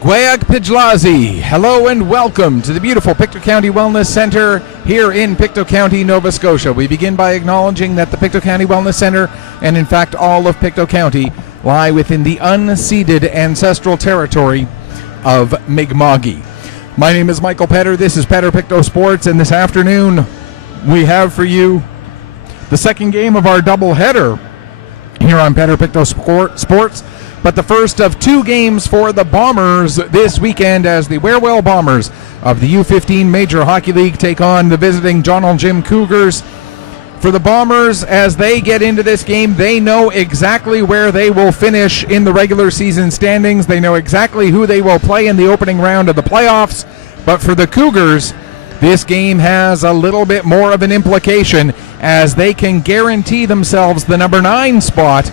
Gwaag Pidlazi, hello and welcome to the beautiful Pictou County Wellness Center here in Pictou County, Nova Scotia. We begin by acknowledging that the Pictou County Wellness Center, and in fact all of Pictou County, lie within the unceded ancestral territory of Mi'kmaq. My name is Michael Petter, this is Petter Pictou Sports, and this afternoon we have for you the second game of our doubleheader here on Petter Pictou Sports. But the first of two games for the Bombers this weekend as the Wherewell Bombers of the U15Major Hockey League take on the visiting John L. Jim Cougars. For the Bombers, as they get into this game, they know exactly where they will finish in the regular season standings. They know exactly who they will play in the opening round of the playoffs. But for the Cougars, this game has a little bit more of an implication as they can guarantee themselves the number 9 spot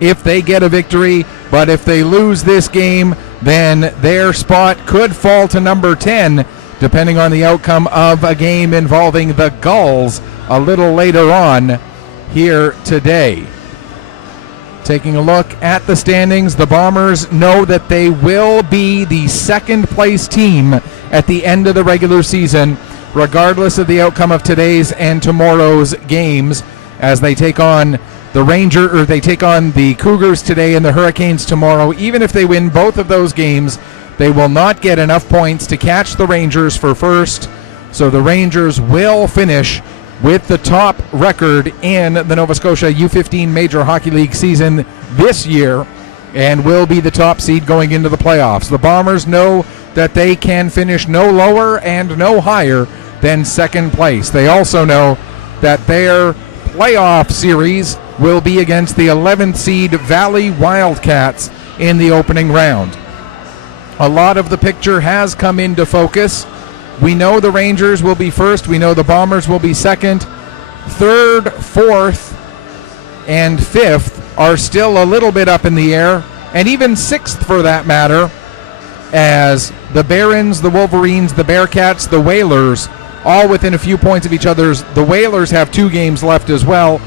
if they get a victory, but if they lose this game, then their spot could fall to number 10, depending on the outcome of a game involving the Gulls a little later on here today. Taking a look at the standings, the Bombers know that they will be the second place team at the end of the regular season, regardless of the outcome of today's and tomorrow's games, as they take on the Cougars today and the Hurricanes tomorrow. Even if they win both of those games, they will not get enough points to catch the Rangers for first. So the Rangers will finish with the top record in the Nova Scotia U15Major Hockey League season this year and will be the top seed going into the playoffs. The Bombers know that they can finish no lower and no higher than second place. They also know that their playoff series will be against the 11th seed Valley Wildcats in the opening round. A lot of the picture has come into focus. We know the Rangers will be first. We know the Bombers will be second. Third, fourth, and fifth are still a little bit up in the air, and even sixth for that matter, as the Barons, the Wolverines, the Bearcats, the Whalers, all within a few points of each other's. The Whalers have 2 games left as well.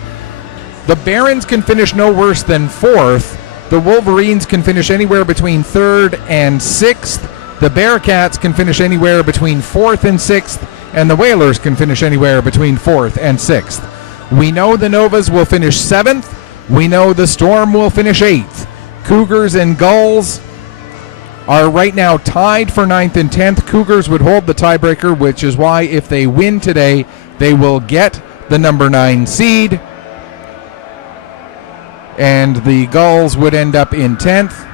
The Barons can finish no worse than fourth. The Wolverines can finish anywhere between third and sixth. The Bearcats can finish anywhere between fourth and sixth. And the Whalers can finish anywhere between fourth and sixth. We know the Novas will finish seventh. We know the Storm will finish eighth. Cougars and Gulls are right now tied for 9th and 10th. Cougars would hold the tiebreaker, which is why if they win today, they will get the number 9 seed. And the Gulls would end up in 10th.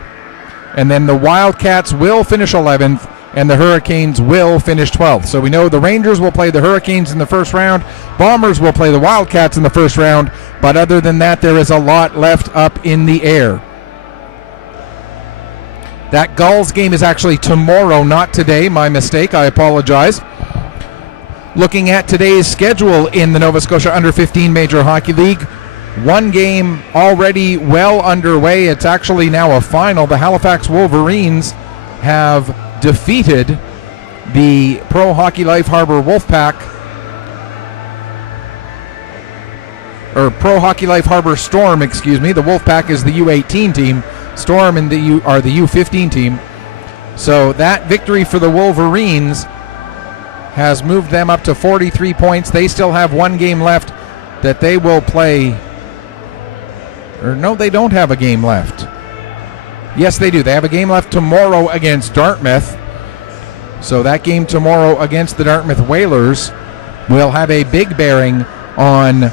And then the Wildcats will finish 11th, and the Hurricanes will finish 12th. So we know the Rangers will play the Hurricanes in the first round. Bombers will play the Wildcats in the first round. But other than that, there is a lot left up in the air. That Gulls game is actually tomorrow, not today. My mistake. I apologize. Looking at today's schedule in the Nova Scotia Under-15 Major Hockey League, one game already well underway. It's actually now a final. The Halifax Wolverines have defeated the Pro Hockey Life Harbor Wolfpack, or Pro Hockey Life Harbor Storm, excuse me. The Wolfpack is the U18 team. Storm and are the U15 team. So that victory for the Wolverines has moved them up to 43 points. They still have one game left that they will play. Or no, they don't have a game left. Yes, they do. They have a game left tomorrow against Dartmouth. So that game tomorrow against the Dartmouth Whalers will have a big bearing on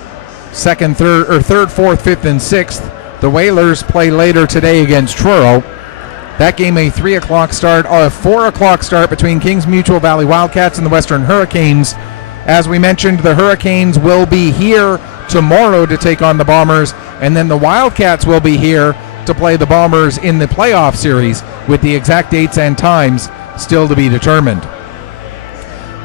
third, fourth, fifth, and sixth. The Whalers play later today against Truro. That game a 3 o'clock start, or a 4 o'clock start between Kings Mutual Valley Wildcats and the Western Hurricanes. As we mentioned, the Hurricanes will be here tomorrow to take on the Bombers, and then the Wildcats will be here to play the Bombers in the playoff series, with the exact dates and times still to be determined.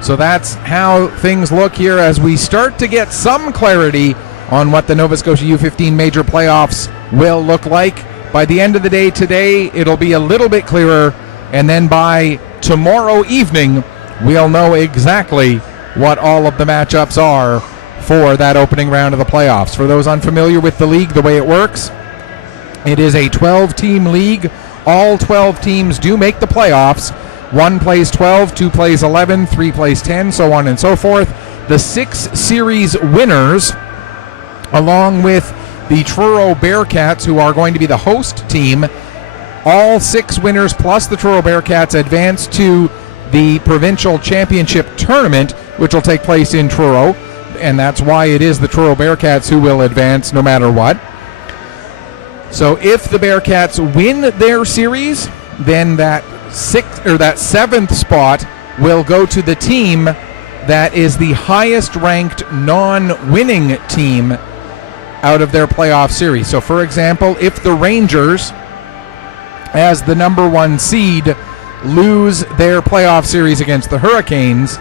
So that's how things look here as we start to get some clarity on what the Nova Scotia U15 Major playoffs will look like. By the end of the day today, it'll be a little bit clearer, and then by tomorrow evening, we'll know exactly what all of the matchups are for that opening round of the playoffs. For those unfamiliar with the league, the way it works, it is a 12-team league all 12 teams do make the playoffs. 1 plays 12, 2 plays 11, 3 plays 10, so on and so forth. The 6 series winners, along with the Truro Bearcats, who are going to be the host team, all 6 winners plus the Truro Bearcats advance to the provincial championship tournament, which will take place in Truro, and that's why it is the Truro Bearcats who will advance no matter what. So if the Bearcats win their series, then that 7th spot will go to the team that is the highest ranked non-winning team out of their playoff series. So for example, if the Rangers, as the number 1 seed, lose their playoff series against the Hurricanes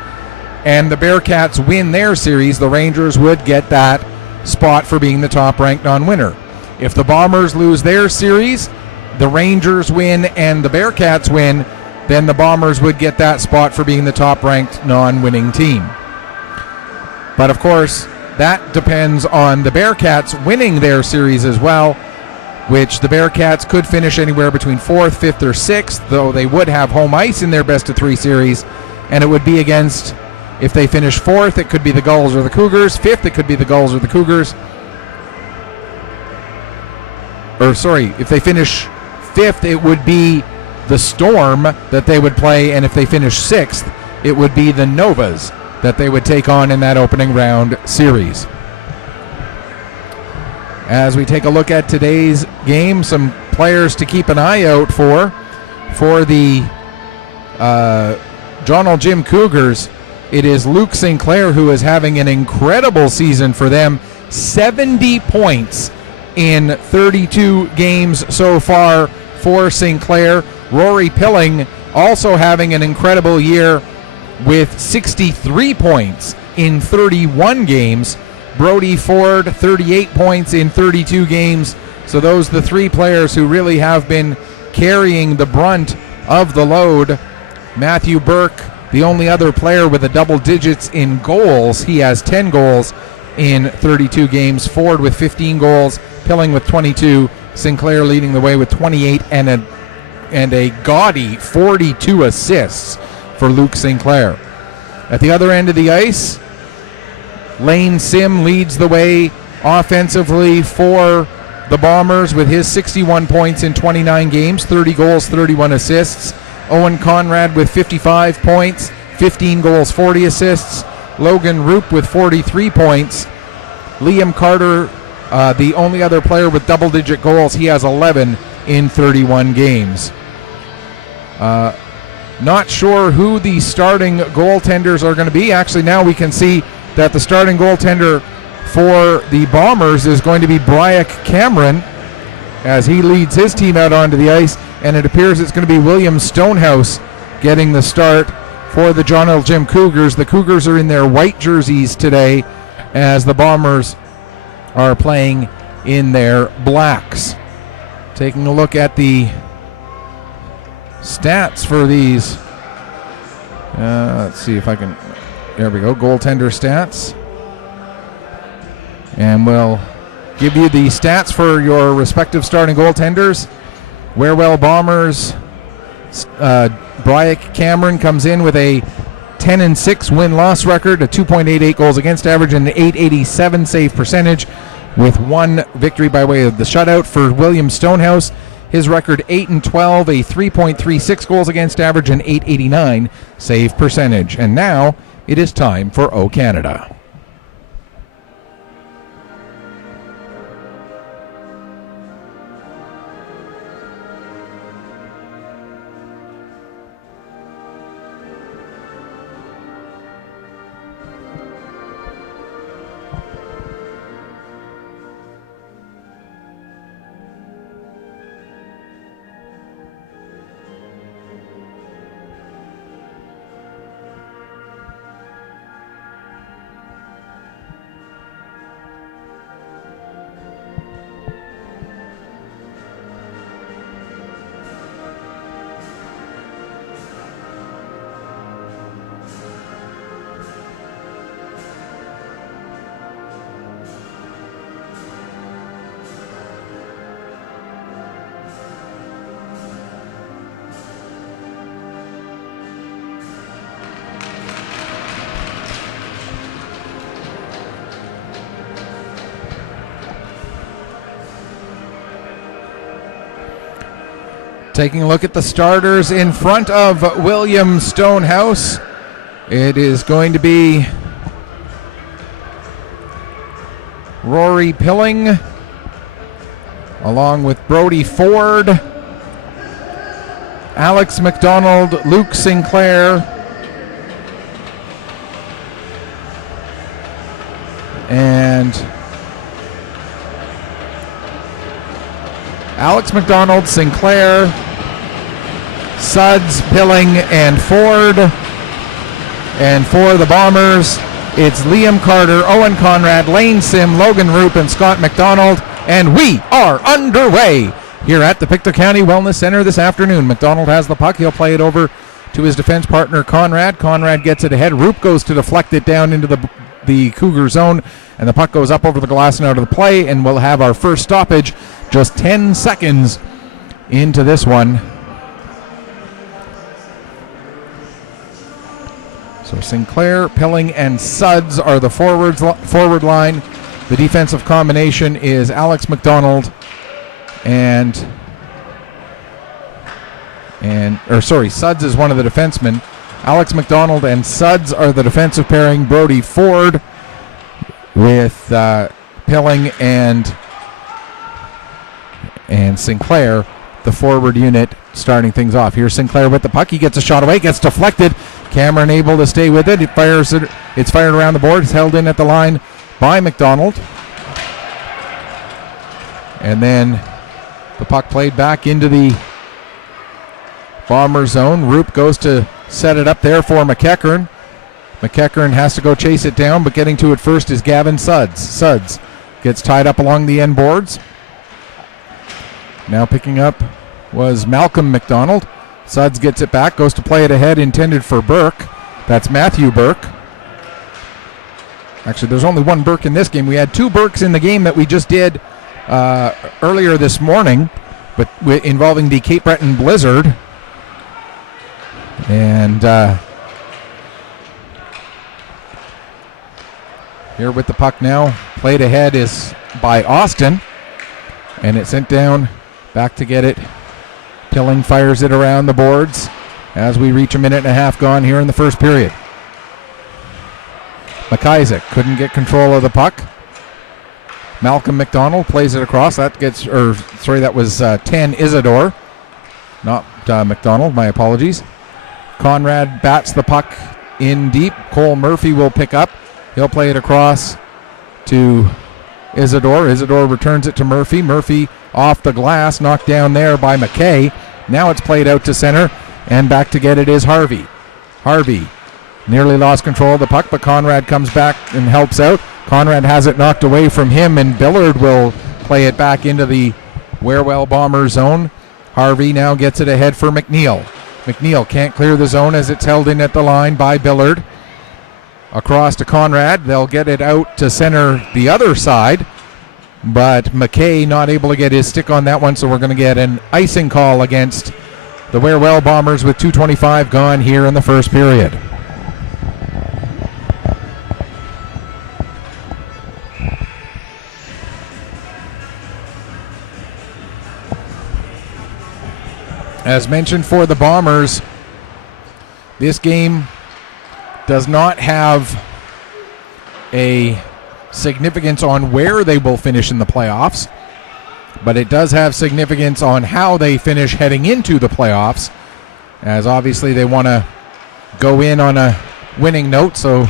and the Bearcats win their series, the Rangers would get that spot for being the top ranked non-winner. If the Bombers lose their series, the Rangers win and the Bearcats win, then the Bombers would get that spot for being the top-ranked non-winning team. But of course, that depends on the Bearcats winning their series as well, which the Bearcats could finish anywhere between 4th, 5th, or 6th, though they would have home ice in their best-of-3 series, and it would be against, if they finish 4th, it could be the Gulls or the Cougars. 5th, it could be the Gulls or the Cougars. If they finish 5th, it would be the Storm that they would play, and if they finish 6th, it would be the Novas that they would take on in that opening round series. As we take a look at today's game, some players to keep an eye out for the John L. Jim Cougars. It is Luke Sinclair, who is having an incredible season for them. 70 points in 32 games so far for Sinclair. Rory Pilling also having an incredible year with 63 points in 31 games. Brody Ford, 38 points in 32 games. So those are the 3 players who really have been carrying the brunt of the load. Matthew Burke, the only other player with a double digits in goals. He has 10 goals in 32 games. Ford with 15 goals, Pilling with 22, Sinclair leading the way with 28 and a gaudy 42 assists for Luke Sinclair. At the other end of the ice, Lane Sim leads the way offensively for the Bombers with his 61 points in 29 games, 30 goals, 31 assists. Owen Conrad with 55 points, 15 goals, 40 assists. Logan Roop with 43 points. Liam Carter, the only other player with double-digit goals, he has 11 in 31 games. Not sure who the starting goaltenders are going to be. Actually, now we can see that the starting goaltender for the Bombers is going to be Bryack Cameron as he leads his team out onto the ice, and it appears it's going to be William Stonehouse getting the start for the John L. Jim Cougars. The Cougars are in their white jerseys today as the Bombers are playing in their blacks. Taking a look at the stats for these. Let's see if I can. There we go. Goaltender stats. And we'll give you the stats for your respective starting goaltenders. Warewell Bombers. Bryack Cameron comes in with a 10-6 win-loss record, a 2.88 goals against average, and an 887 save percentage, with 1 victory by way of the shutout. For William Stonehouse, his record 8-12, a 3.36 goals against average, and 889 save percentage. And now it is time for O Canada. Taking a look at the starters in front of William Stonehouse. It is going to be Rory Pilling along with Brody Ford, Alex McDonald, Luke Sinclair, and Alex McDonald, Sinclair, Suds, Pilling, and Ford. And for the Bombers, it's Liam Carter, Owen Conrad, Lane Sim, Logan Roop, and Scott McDonald. And we are underway here at the Pictou County Wellness Center this afternoon. McDonald has the puck. He'll play it over to his defense partner, Conrad. Conrad gets it ahead. Roop goes to deflect it down into the Cougar zone, and the puck goes up over the glass and out of the play, and we'll have our first stoppage just 10 seconds into this one. So Sinclair, Pilling, and Suds are the forward line. The defensive combination is Alex McDonald Suds is one of the defensemen. Alex McDonald and Suds are the defensive pairing. Brody Ford with Pilling and Sinclair, the forward unit, starting things off. Here's Sinclair with the puck. He gets a shot away, gets deflected. Cameron able to stay with it. It's fired around the board. It's held in at the line by McDonald. And then the puck played back into the Bomber zone. Roop goes to set it up there for McEachern. McEachern has to go chase it down, but getting to it first is Gavin Suds. Suds gets tied up along the end boards. Now picking up was Malcolm McDonald. Suds gets it back, goes to play it ahead, intended for Burke. That's Matthew Burke. Actually, there's only one Burke in this game. We had two Burkes in the game that we just did earlier this morning, but involving the Cape Breton Blizzard. And here with the puck now, played ahead is by Austin, and it's sent down, back to get it. Pilling fires it around the boards as we reach a minute and a half gone here in the first period. McIsaac couldn't get control of the puck. Malcolm McDonald plays it across. That was 10 Isidore, not McDonald, my apologies. Conrad bats the puck in deep. Cole Murphy will pick up. He'll play it across to Isidore. Isidore returns it to Murphy. Murphy off the glass, knocked down there by McKay. Now it's played out to center, and back to get it is Harvey. Harvey nearly lost control of the puck, but Conrad comes back and helps out. Conrad has it knocked away from him, and Billard will play it back into the Warewell Bomber zone. Harvey now gets it ahead for McNeil. McNeil can't clear the zone as it's held in at the line by Billard. Across to Conrad. They'll get it out to center the other side, but McKay not able to get his stick on that one, so we're going to get an icing call against the Warewell Bombers with 2:25 gone here in the first period. As mentioned for the Bombers, this game does not have a significance on where they will finish in the playoffs, but it does have significance on how they finish heading into the playoffs, as obviously they want to go in on a winning note, so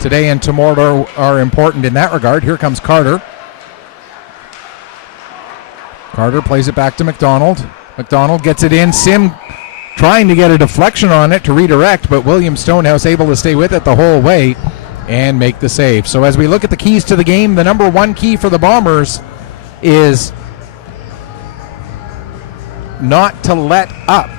today and tomorrow are important in that regard. Here comes Carter. Carter plays it back to McDonald. McDonald gets it in. Sim trying to get a deflection on it to redirect, but William Stonehouse able to stay with it the whole way and make the save. So as we look at the keys to the game, the number one key for the Bombers is not to let up.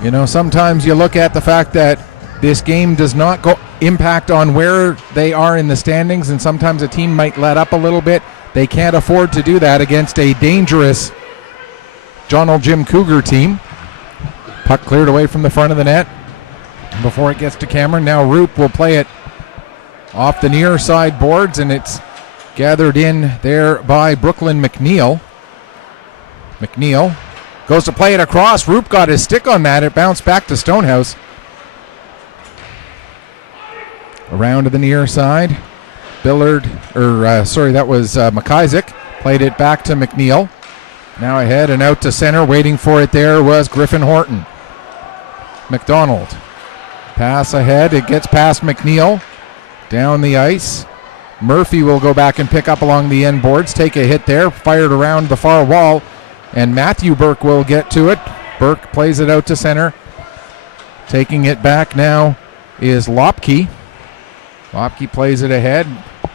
You know, sometimes you look at the fact that this game does not impact on where they are in the standings, and sometimes a team might let up a little bit. They can't afford to do that against a dangerous John L. Jim Cougar team. Puck cleared away from the front of the net before it gets to Cameron. Now Roop will play it off the near side boards, and it's gathered in there by Brooklyn McNeil. McNeil Goes to play it across. Roop got his stick on that. It bounced back to Stonehouse. Around to the near side. That was McIsaac. Played it back to McNeil. Now ahead and out to center. Waiting for it there was Griffin Horton. McDonald. Pass ahead. It gets past McNeil. Down the ice. Murphy will go back and pick up along the end boards. Take a hit there. Fired around the far wall. And Matthew Burke will get to it. Burke plays it out to center. Taking it back now is Lopke. Lopke plays it ahead.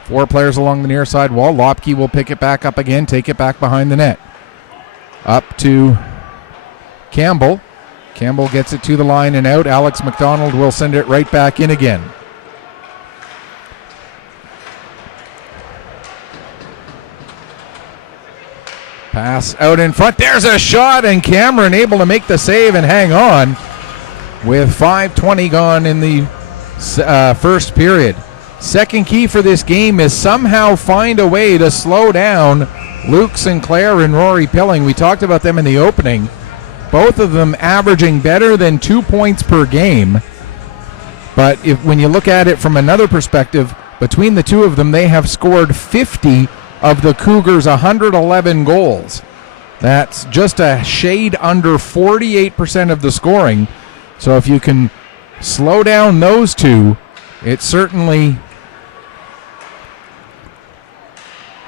4 players along the near side wall. Lopke will pick it back up again. Take it back behind the net. Up to Campbell. Campbell gets it to the line and out. Alex McDonald will send it right back in again. Pass out in front. There's a shot, and Cameron able to make the save and hang on with 5:20 gone in the first period. Second key for this game is somehow find a way to slow down Luke Sinclair and Rory Pilling. We talked about them in the opening. Both of them averaging better than 2 points per game. But when you look at it from another perspective, between the two of them, they have scored 50 of the Cougars' 111 goals. That's just a shade under 48% of the scoring. So if you can slow down those two, it certainly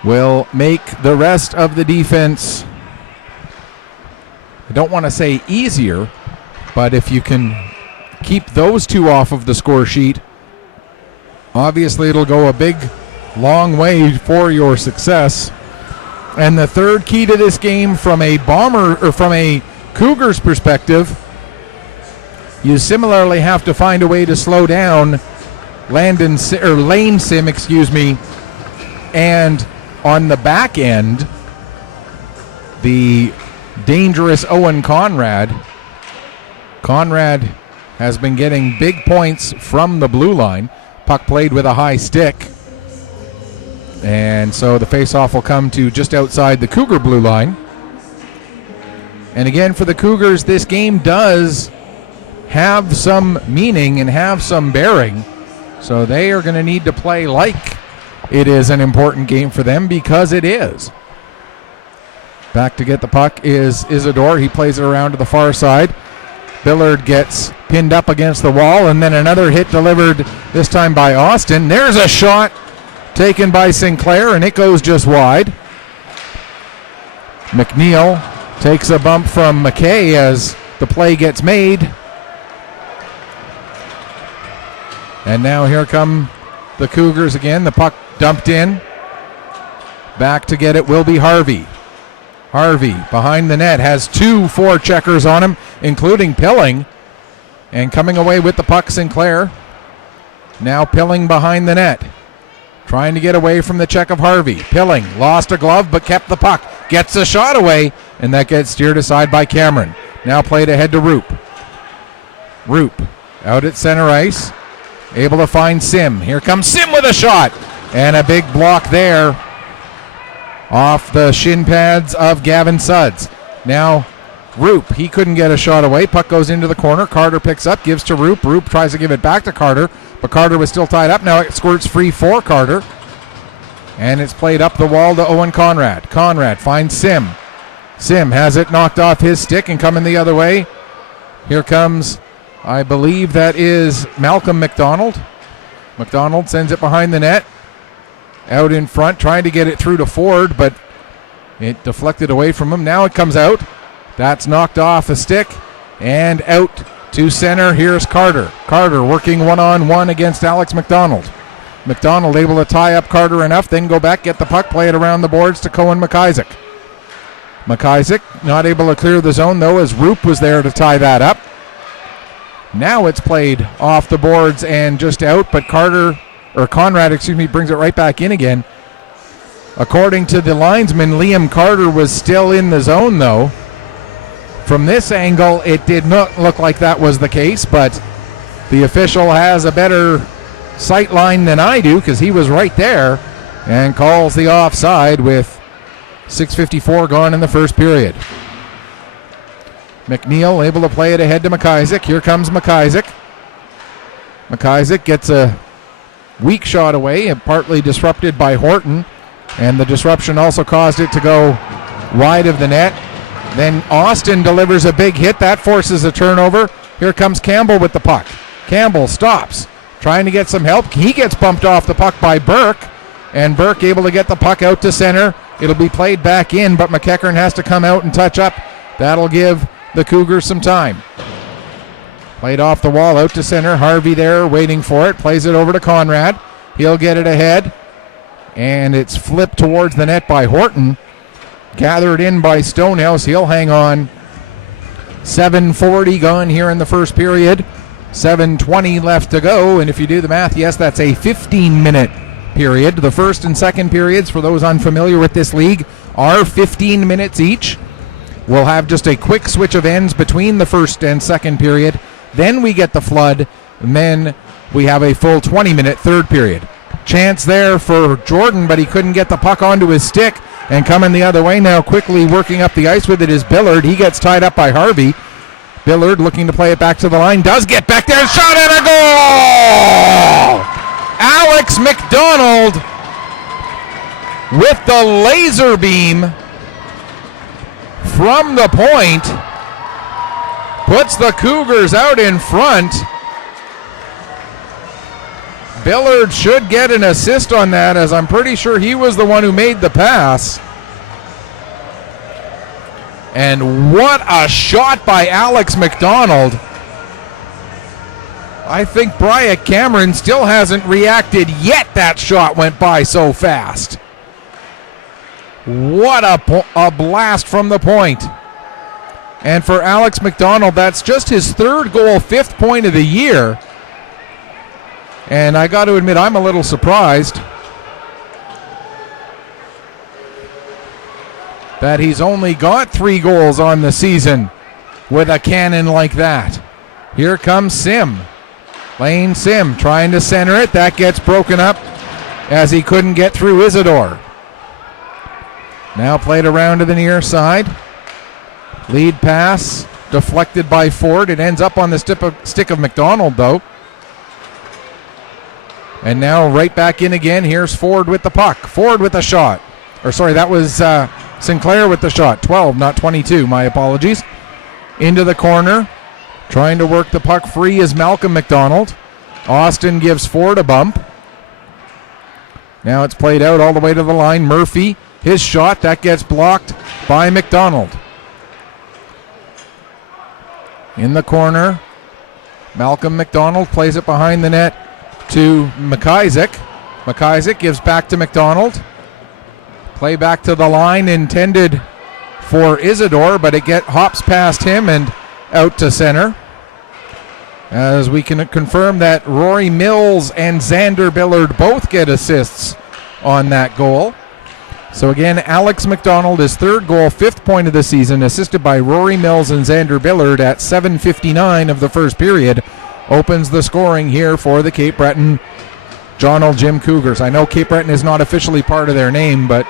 will make the rest of the defense, I don't want to say easier, but if you can keep those two off of the score sheet, obviously it'll go a big, long way for your success. And the third key to this game from a Cougars perspective, you similarly have to find a way to slow down Lane Sim, and on the back end, the dangerous Owen Conrad. Conrad has been getting big points from the blue line. Puck played with a high stick. And so the faceoff will come to just outside the Cougar blue line. And again, for the Cougars, this game does have some meaning and have some bearing. So they are going to need to play like it is an important game for them, because it is. Back to get the puck is Isidore. He plays it around to the far side. Billard gets pinned up against the wall, and then another hit delivered, this time by Austin. There's a shot taken by Sinclair, and it goes just wide. McNeil takes a bump from McKay as the play gets made. And now here come the Cougars again. The puck dumped in. Back to get it will be Harvey. Harvey behind the net has 2 forecheckers on him, including Pilling. And coming away with the puck, Sinclair. Now Pilling behind the net, trying to get away from the check of Harvey. Pilling lost a glove but kept the puck. Gets the shot away, and that gets steered aside by Cameron. Now played ahead to Roop. Roop out at center ice. Able to find Sim. Here comes Sim with a shot. And a big block there off the shin pads of Gavin Sudds. Now Roop, he couldn't get a shot away. Puck goes into the corner. Carter picks up, gives to Roop. Roop tries to give it back to Carter, but Carter was still tied up. Now it squirts free for Carter. And it's played up the wall to Owen Conrad. Conrad finds Sim. Sim has it knocked off his stick and coming the other way. Here comes, I believe that is Malcolm McDonald. McDonald sends it behind the net. Out in front, trying to get it through to Ford, but it deflected away from him. Now it comes out. That's knocked off a stick and out to center. Here's Carter. Carter working one-on-one against Alex McDonald. McDonald able to tie up Carter enough, then go back, get the puck, play it around the boards to Cohen McIsaac. McIsaac not able to clear the zone, though, as Roop was there to tie that up. Now it's played off the boards and just out, but Conrad, brings it right back in again. According to the linesman, Liam Carter was still in the zone, though. From this angle, it did not look like that was the case, but the official has a better sight line than I do, because he was right there, and calls the offside with 6:54 gone in the first period. McNeil able to play it ahead to McIsaac. Here comes McIsaac. McIsaac gets a weak shot away and partly disrupted by Horton. And the disruption also caused it to go wide of the net. Then Austin delivers a big hit. That forces a turnover. Here comes Campbell with the puck. Campbell stops, trying to get some help. He gets bumped off the puck by Burke. And Burke able to get the puck out to center. It'll be played back in, but McEachern has to come out and touch up. That'll give the Cougars some time. Played off the wall out to center. Harvey there waiting for it. Plays it over to Conrad. He'll get it ahead. And it's flipped towards the net by Horton. Gathered in by Stonehouse. He'll hang on. 7:40 gone here in the first period. 7:20 left to go. And if you do the math, yes, that's a 15-minute period. The first and second periods, for those unfamiliar with this league, are 15 minutes each. We'll have just a quick switch of ends between the first and second period. Then we get the flood, and then we have a full 20-minute third period. Chance there for Jordan, but he couldn't get the puck onto his stick. And coming the other way now, quickly working up the ice with it is Billard. He gets tied up by Harvey. Billard looking to play it back to the line. Does get back there. Shot at a goal! Alex McDonald with the laser beam from the point puts the Cougars out in front. Billard should get an assist on that, as I'm pretty sure he was the one who made the pass. And what a shot by Alex McDonald. I think Bryant Cameron still hasn't reacted yet. That shot went by so fast. What a blast from the point. And for Alex McDonald, that's just his third goal, 5th point of the year. And I got to admit, I'm a little surprised that he's only got 3 goals on the season with a cannon like that. Here comes Sim. Lane Sim trying to center it. That gets broken up as he couldn't get through Isidore. Now played around to the near side. Lead pass deflected by Ford. It ends up on the stick of McDonald, though. And now right back in again. Here's Ford with the puck. Ford with a shot. Or sorry, that was Sinclair with the shot. 12, not 22. My apologies. Into the corner. Trying to work the puck free is Malcolm McDonald. Austin gives Ford a bump. Now it's played out all the way to the line. Murphy, his shot. That gets blocked by McDonald. In the corner. Malcolm McDonald plays it behind the net to McIsaac. McIsaac gives back to McDonald. Play back to the line intended for Isidore, but it hops past him and out to center. As we can confirm that Rory Mills and Xander Billard both get assists on that goal. So again, Alex McDonald, his 3rd goal, 5th point of the season, assisted by Rory Mills and Xander Billard at 7:59 of the first period, opens the scoring here for the Cape Breton John L. Jim Cougars. I know Cape Breton is not officially part of their name, but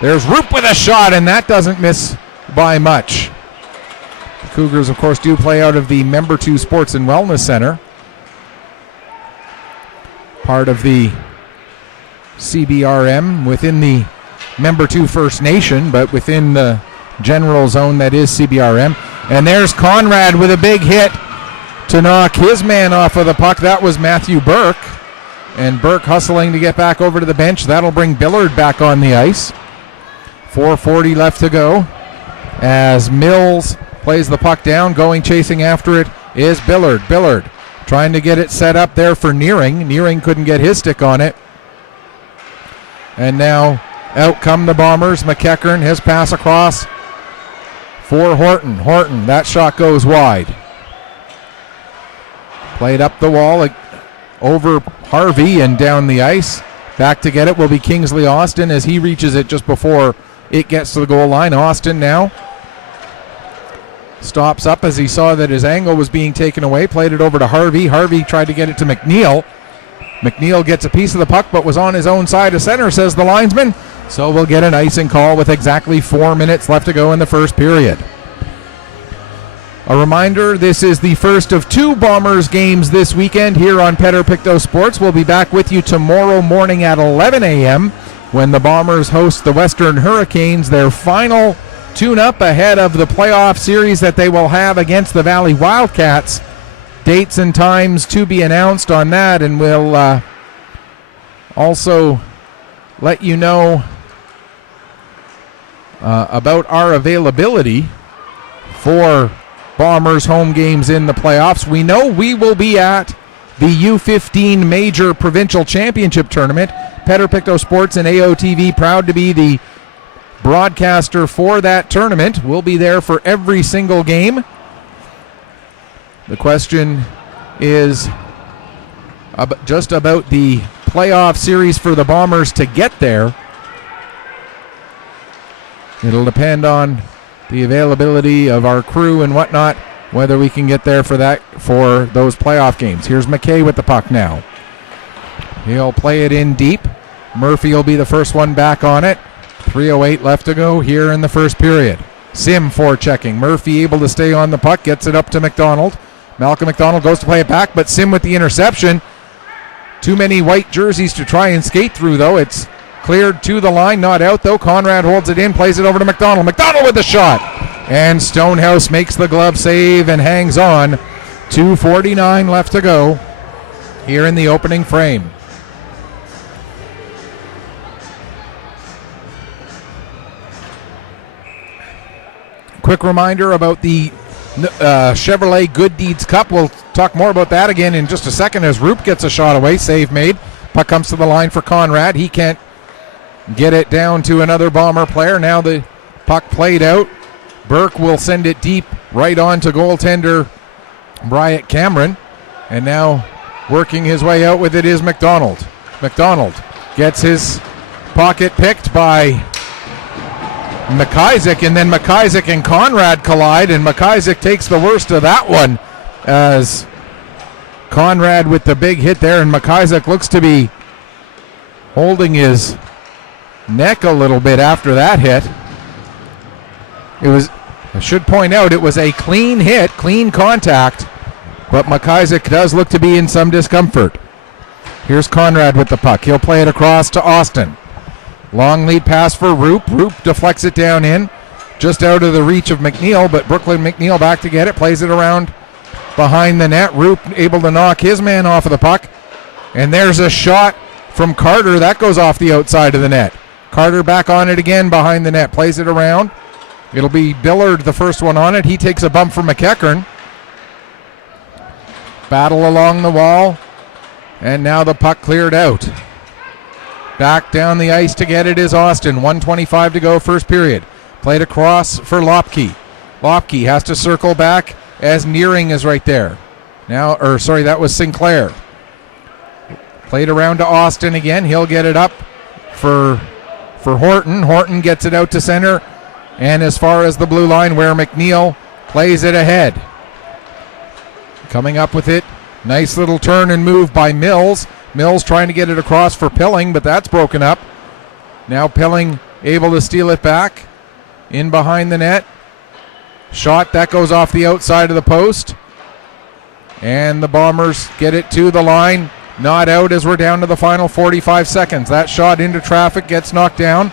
there's Roop with a shot, and that doesn't miss by much. The Cougars, of course, do play out of the Member 2 Sports and Wellness Center, part of the CBRM within the Member 2 First Nation, but within the general zone that is CBRM. And there's Conrad with a big hit to knock his man off of the puck. That was Matthew Burke. And Burke hustling to get back over to the bench. That'll bring Billard back on the ice. 4:40 left to go as Mills plays the puck down. Going chasing after it is Billard. Billard trying to get it set up there for Nearing. Nearing couldn't get his stick on it. And now out come the Bombers. McEachern, his pass across for Horton. Horton, that shot goes wide. Played up the wall over Harvey and down the ice. Back to get it will be Kingsley Austin as he reaches it just before it gets to the goal line. Austin now stops up as he saw that his angle was being taken away. Played it over to Harvey. Harvey tried to get it to McNeil. McNeil gets a piece of the puck but was on his own side of center, says the linesman. So we'll get an icing call with exactly 4 minutes left to go in the first period. A reminder, this is the first of 2 Bombers games this weekend here on Pictou Sports. We'll be back with you tomorrow morning at 11 a.m. when the Bombers host the Western Hurricanes, their final tune-up ahead of the playoff series that they will have against the Valley Wildcats. Dates and times to be announced on that, and we'll also let you know about our availability for Bombers home games in the playoffs. We know we will be at the U15Major Provincial Championship Tournament. Pictou Sports and AOTV proud to be the broadcaster for that tournament. We'll be there for every single game. The question is just about the playoff series for the Bombers to get there. It'll depend on the availability of our crew and whatnot, whether we can get there for those playoff games. Here's McKay with the puck now. He'll play it in deep. Murphy will be the first one back on it. 3:08 left to go here in the first period. Sim forechecking. Murphy able to stay on the puck, gets it up to McDonald. Malcolm McDonald goes to play it back, but Sim with the interception. Too many white jerseys to try and skate through, though. It's cleared to the line, not out, though. Conrad holds it in, plays it over to McDonald. McDonald with the shot. And Stonehouse makes the glove save and hangs on. 2:49 left to go here in the opening frame. Quick reminder about the Chevrolet Good Deeds Cup. We'll talk more about that again in just a second as Roop gets a shot away. Save made. Puck comes to the line for Conrad. He can't get it down to another Bomber player. Now the puck played out. Burke will send it deep right on to goaltender Bryant Cameron. And now working his way out with it is McDonald. McDonald gets his pocket picked by McIsaac, and then McIsaac and Conrad collide, and McIsaac takes the worst of that one as Conrad with the big hit there, and McIsaac looks to be holding his neck a little bit after that hit. I should point out, it was a clean hit, clean contact, but McIsaac does look to be in some discomfort. Here's Conrad with the puck. He'll play it across to Austin. Long lead pass for Roop. Roop deflects it down in, just out of the reach of McNeil, but Brooklyn McNeil back to get it, plays it around behind the net. Roop able to knock his man off of the puck, and there's a shot from Carter. That goes off the outside of the net. Carter back on it again behind the net, plays it around. It'll be Billard the first one on it. He takes a bump from McEachern. Battle along the wall, and now the puck cleared out. Back down the ice to get it is Austin. 1:25 to go, first period. Played across for Lopke. Lopke has to circle back as Nearing is right there. That was Sinclair. Played around to Austin again. He'll get it up for Horton. Horton gets it out to center and as far as the blue line where McNeil plays it ahead. Coming up with it. Nice little turn and move by Mills. Mills trying to get it across for Pilling, but that's broken up. Now Pilling able to steal it back. In behind the net. Shot, that goes off the outside of the post. And the Bombers get it to the line. Not out as we're down to the final 45 seconds. That shot into traffic gets knocked down.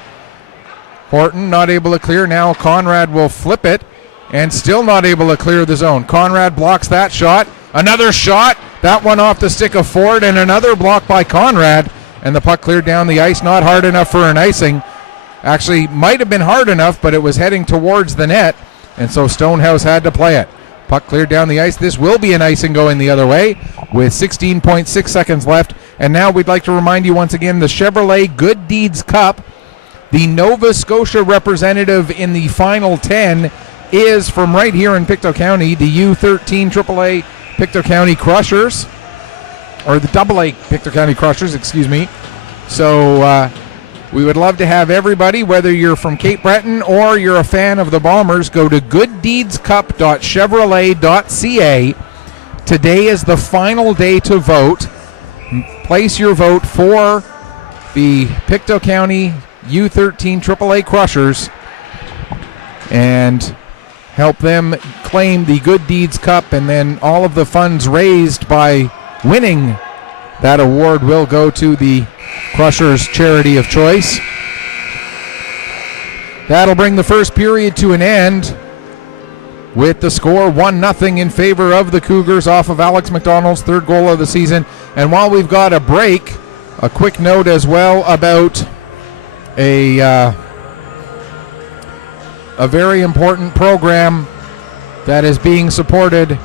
Horton not able to clear. Now Conrad will flip it and still not able to clear the zone. Conrad blocks that shot. Another shot. That one off the stick of Ford, and another block by Conrad. And the puck cleared down the ice. Not hard enough for an icing. Actually, might have been hard enough, but it was heading towards the net. And so Stonehouse had to play it. Puck cleared down the ice. This will be an icing going the other way with 16.6 seconds left. And now we'd like to remind you once again, the Chevrolet Good Deeds Cup, the Nova Scotia representative in the final 10 is from right here in Pictou County, the U13 AAA Pictou County Crushers, or the AA Pictou County Crushers, excuse me. So we would love to have everybody, whether you're from Cape Breton or you're a fan of the Bombers, go to gooddeedscup.chevrolet.ca. Today is the final day to vote. Place your vote for the Pictou County U13 AAA Crushers and help them claim the Good Deeds Cup, and then all of the funds raised by winning that award will go to the Crushers charity of choice. That'll bring the first period to an end with the score 1-0 in favor of the Cougars off of Alex McDonald's third goal of the season. And while we've got a break, a quick note as well about a very important program that is being supported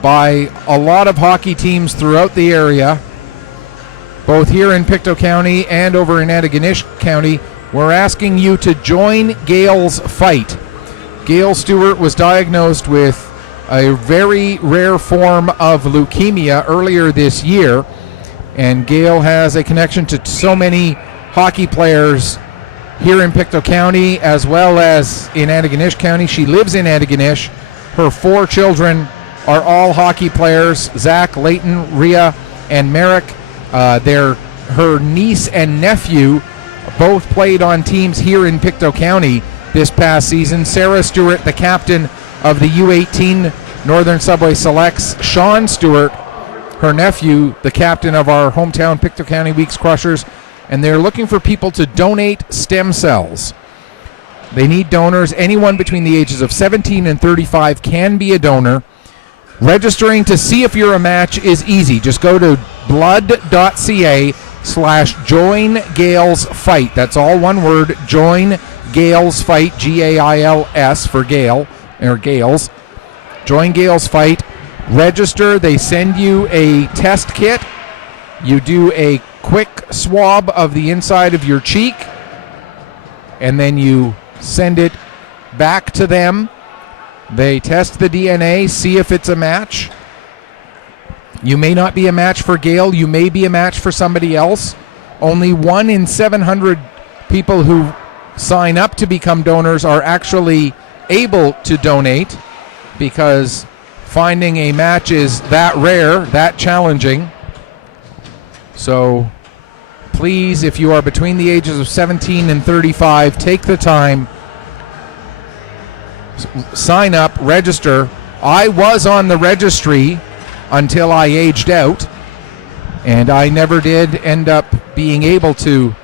by a lot of hockey teams throughout the area, both here in Pictou County and over in Antigonish County. We're asking you to join Gail's Fight. Gail Stewart was diagnosed with a very rare form of leukemia earlier this year, and Gail has a connection to so many hockey players here in Pictou County as well as in Antigonish County. She lives in Antigonish. Her 4 children are all hockey players: Zach, Leighton, Rhea, and Merrick. Her niece and nephew both played on teams here in Pictou County this past season. Sarah Stewart, the captain of the U18 Northern Subway Selects. Sean Stewart, her nephew, the captain of our hometown Pictou County Weeks Crushers. And they're looking for people to donate stem cells. They need donors. Anyone between the ages of 17 and 35 can be a donor. Registering to see if you're a match is easy. Just go to blood.ca/join Gail's Fight. That's all one word, join Gail's Fight, G-A-I-L-S for Gail, or Gail's. Join Gail's Fight. Register. They send you a test kit. You do a quick swab of the inside of your cheek, and then you send it back to them. They test the DNA, see if it's a match. You may not be a match for Gail. You may be a match for somebody else. Only 1 in 700 people who sign up to become donors are actually able to donate, because finding a match is that rare, that challenging. So please, if you are between the ages of 17 and 35, take the time, sign up, register. I was on the registry until I aged out, and I never did end up being able to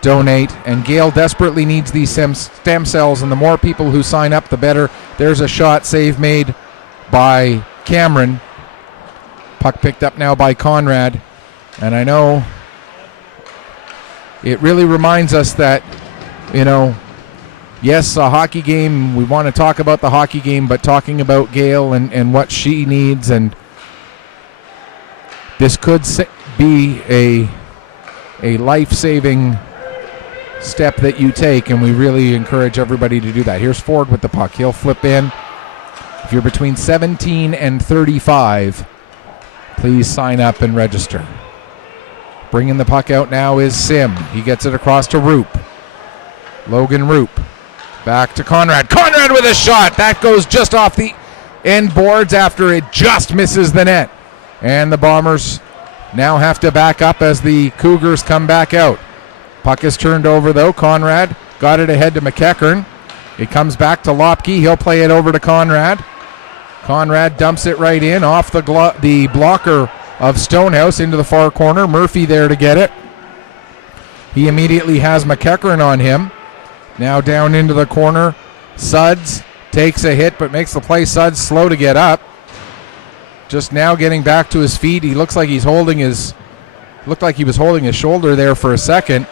donate, and Gail desperately needs these stem cells, and the more people who sign up, the better. There's a shot, save made by Cameron. Puck picked up now by Conrad, and I know it really reminds us that, yes, a hockey game, we want to talk about the hockey game, but talking about Gail and what she needs, and this could be a life-saving step that you take, and we really encourage everybody to do that. Here's Ford with the puck. He'll flip in. If you're between 17 and 35, please sign up and register. Bringing the puck out now is Sim. He gets it across to Roop. Logan Roop. Back to Conrad. Conrad with a shot. That goes just off the end boards after it just misses the net. And the Bombers now have to back up as the Cougars come back out. Puck is turned over, though. Conrad got it ahead to McEachern. It comes back to Lopke. He'll play it over to Conrad. Conrad dumps it right in off the blocker of Stonehouse into the far corner. Murphy there to get it. He immediately has McEachern on him. Now down into the corner. Suds takes a hit but makes the play. Suds slow to get up. Just now getting back to his feet. He looks like he was holding his shoulder there for a second.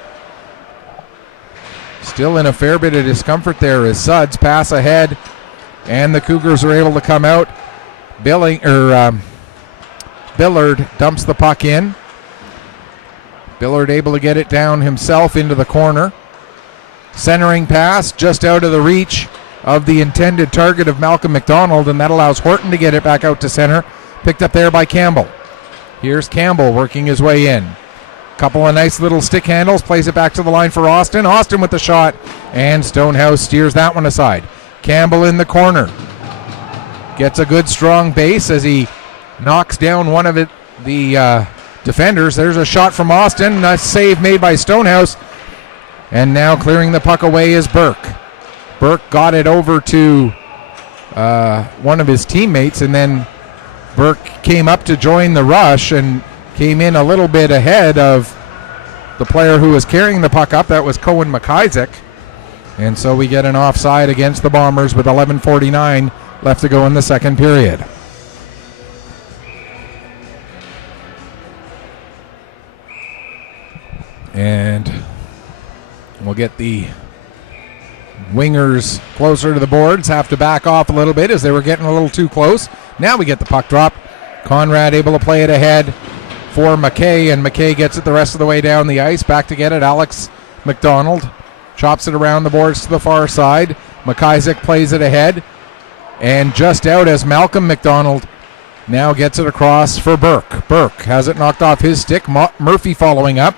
Still in a fair bit of discomfort there as Suds pass ahead, and the Cougars are able to come out. Billard dumps the puck in. Billard able to get it down himself into the corner. Centering pass just out of the reach of the intended target of Malcolm McDonald, and that allows Horton to get it back out to center. Picked up there by Campbell. Here's Campbell working his way in. Couple of nice little stick handles. Plays it back to the line for Austin. Austin with the shot, and Stonehouse steers that one aside. Campbell in the corner. Gets a good strong base as he knocks down one of the defenders. There's a shot from Austin. A save made by Stonehouse. And now clearing the puck away is Burke. Burke got it over to one of his teammates, and then Burke came up to join the rush and came in a little bit ahead of the player who was carrying the puck up. That was Cohen McIsaac. And so we get an offside against the Bombers with 11:49 left to go in the second period. And we'll get the wingers closer to the boards, have to back off a little bit as they were getting a little too close. Now we get the puck drop. Conrad able to play it ahead for McKay, and McKay gets it the rest of the way down the ice. Back to get it, Alex McDonald chops it around the boards to the far side. McIsaac plays it ahead, and just out as Malcolm McDonald now gets it across for Burke. Burke has it knocked off his stick. Murphy following up.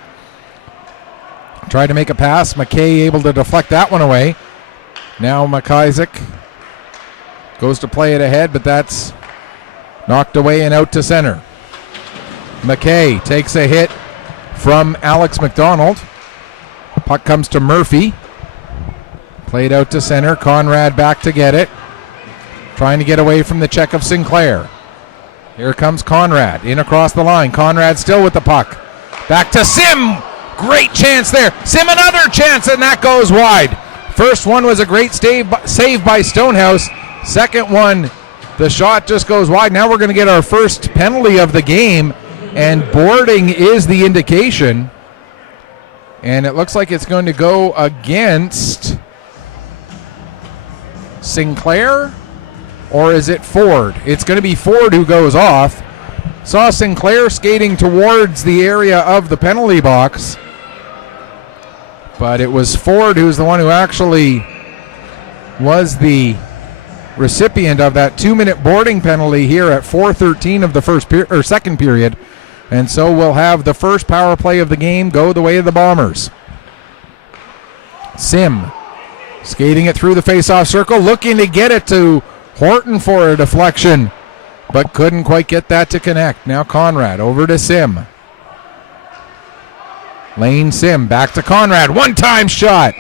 Tried to make a pass. McKay able to deflect that one away. Now McIsaac goes to play it ahead, but that's knocked away and out to center. McKay takes a hit from Alex McDonald. Puck comes to Murphy. Played out to center. Conrad back to get it. Trying to get away from the check of Sinclair. Here comes Conrad in across the line. Conrad still with the puck. Back to Sim. Great chance there. Sim, another chance, and that goes wide. First one was a great save by Stonehouse. Second one, the shot just goes wide. Now we're going to get our first penalty of the game, and boarding is the indication. And it looks like it's going to go against Sinclair, or is it Ford? It's going to be Ford who goes off. Saw Sinclair skating towards the area of the penalty box, but it was Ford who's the one who actually was the recipient of that 2-minute boarding penalty here at 4:13 of the second period. And so we'll have the first power play of the game go the way of the Bombers. Sim skating it through the face-off circle, looking to get it to Horton for a deflection, but couldn't quite get that to connect. Now Conrad over to Sim. Lane Sim back to Conrad. One-time shot.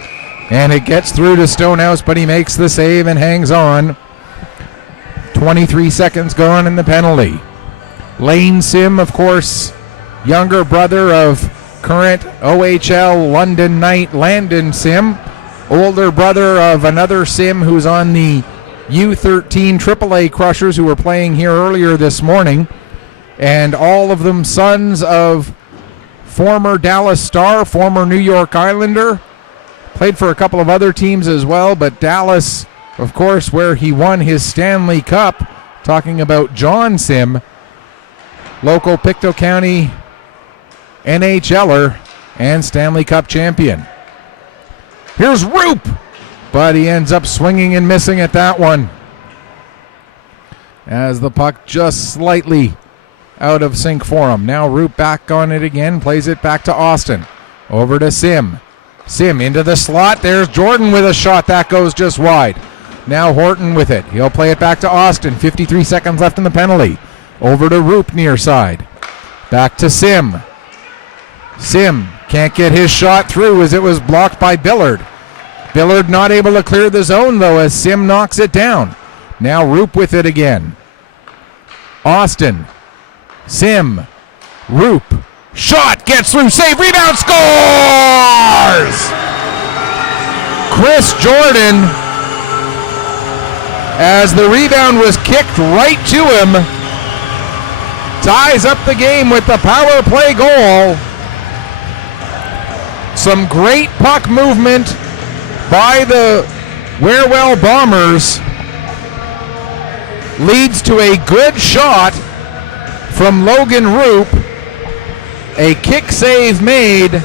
And it gets through to Stonehouse, but he makes the save and hangs on. 23 seconds gone in the penalty. Lane Sim, of course, younger brother of current OHL London Knight Landon Sim. Older brother of another Sim who's on the U13 AAA Crushers who were playing here earlier this morning. And all of them sons of former Dallas Star, former New York Islander. Played for a couple of other teams as well, but Dallas, of course, where he won his Stanley Cup. Talking about John Sim, local Pictou County NHLer and Stanley Cup champion. Here's Roop, but he ends up swinging and missing at that one, as the puck just slightly out of sync for him. Now Roop back on it again, plays it back to Austin. Over to Sim. Sim into the slot. There's Jordan with a shot. That goes just wide. Now Horton with it. He'll play it back to Austin. 53 seconds left in the penalty. Over to Roop near side. Back to Sim. Sim can't get his shot through as it was blocked by Billard. Billard not able to clear the zone though as Sim knocks it down. Now Roop with it again. Austin. Sim. Roop. Shot gets through. Save. Rebound. Scores! Chris Jordan, as the rebound was kicked right to him, ties up the game with the power play goal. Some great puck movement by the Warewell Bombers leads to a good shot from Logan Roop. A kick save made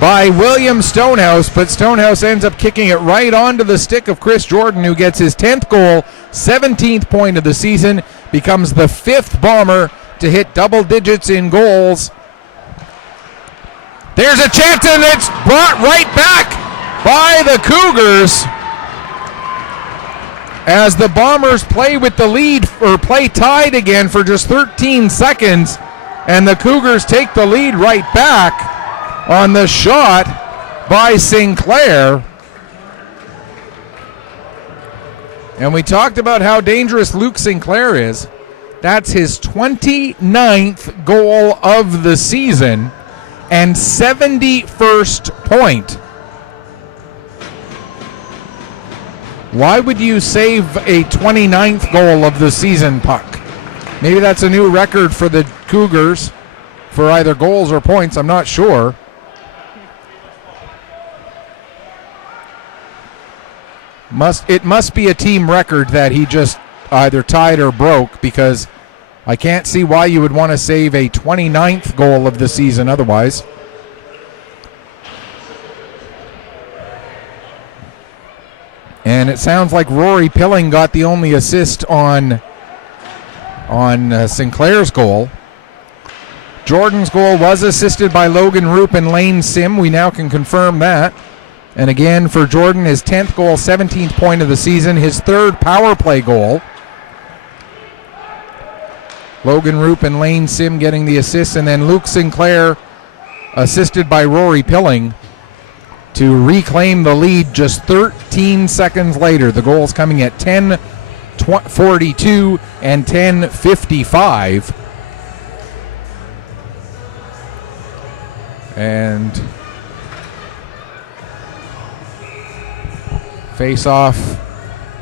by William Stonehouse, but Stonehouse ends up kicking it right onto the stick of Chris Jordan, who gets his 10th goal, 17th point of the season, becomes the 5th Bomber to hit double digits in goals. There's a chance, and it's brought right back by the Cougars as the Bombers play with the lead, or play tied again for just 13 seconds, and the Cougars take the lead right back on the shot by Sinclair. And we talked about how dangerous Luke Sinclair is. That's his 29th goal of the season and 71st point. Why would you save a 29th goal of the season puck? Maybe that's a new record for the Cougars for either goals or points. I'm not sure. It must be a team record that he just either tied or broke, because I can't see why you would want to save a 29th goal of the season otherwise. And it sounds like Rory Pilling got the only assist on Sinclair's goal. Jordan's goal was assisted by Logan Roop and Lane Sim. We now can confirm that. And again, for Jordan, his 10th goal, 17th point of the season, his third power play goal. Logan Roop and Lane Sim getting the assists, and then Luke Sinclair assisted by Rory Pilling to reclaim the lead just 13 seconds later. The goals coming at 10:42 and 10:55. And face off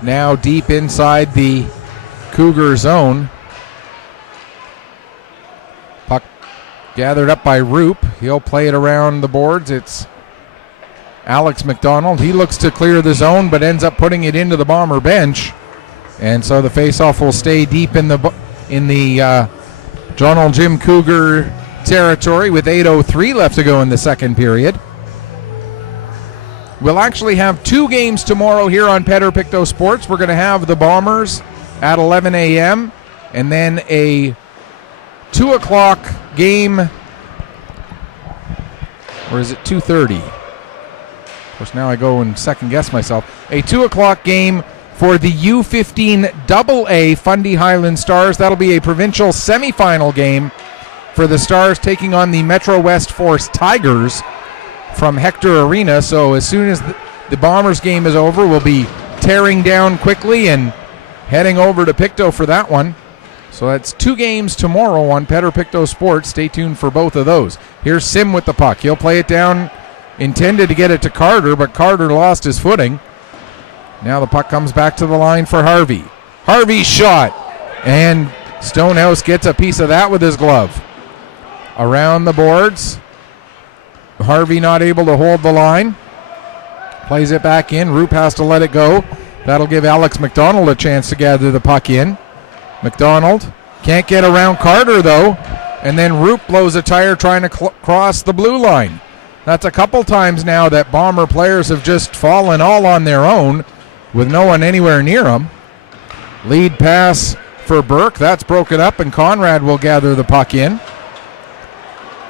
now deep inside the Cougar zone. Puck gathered up by Roop. He'll play it around the boards. It's Alex McDonald. He looks to clear the zone, but ends up putting it into the Bomber bench. And so the face-off will stay deep in the John Old Jim Cougar territory with 8:03 left to go in the second period. We'll actually have two games tomorrow here on Pictou Sports. We're going to have the Bombers at 11 a.m. and then a 2 o'clock game, or is it 2:30? Of course, now I go and second guess myself. A 2 o'clock game for the U15AA Fundy Highland Stars. That'll be a provincial semifinal game for the Stars taking on the Metro West Force Tigers from Hector Arena. So as soon as the Bombers game is over, we'll be tearing down quickly and heading over to Pictou for that one. So that's two games tomorrow on Pictou Sports. Stay tuned for both of those. Here's Sim with the puck. He'll play it down, intended to get it to Carter, but Carter lost his footing. Now the puck comes back to the line for Harvey. Harvey's shot, and Stonehouse gets a piece of that with his glove. Around the boards, Harvey not able to hold the line. Plays it back in. Roop has to let it go. That'll give Alex McDonald a chance to gather the puck in. McDonald can't get around Carter, though. And then Roop blows a tire trying to cross the blue line. That's a couple times now that Bomber players have just fallen all on their own with no one anywhere near them. Lead pass for Burke. That's broken up, and Conrad will gather the puck in.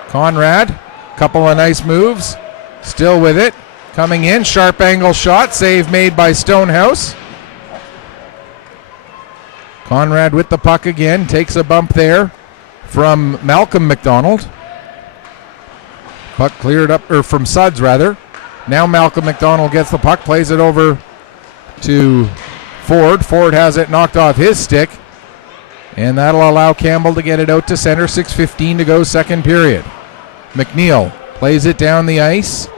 Conrad, couple of nice moves. Still with it. Coming in, sharp angle shot. Save made by Stonehouse. Conrad with the puck again. Takes a bump there from Malcolm McDonald. Puck cleared up, or from Suds rather. Now Malcolm McDonald gets the puck, plays it over to Ford. Ford has it knocked off his stick, and that'll allow Campbell to get it out to center. 6:15 to go, second period. McNeil plays it down the ice.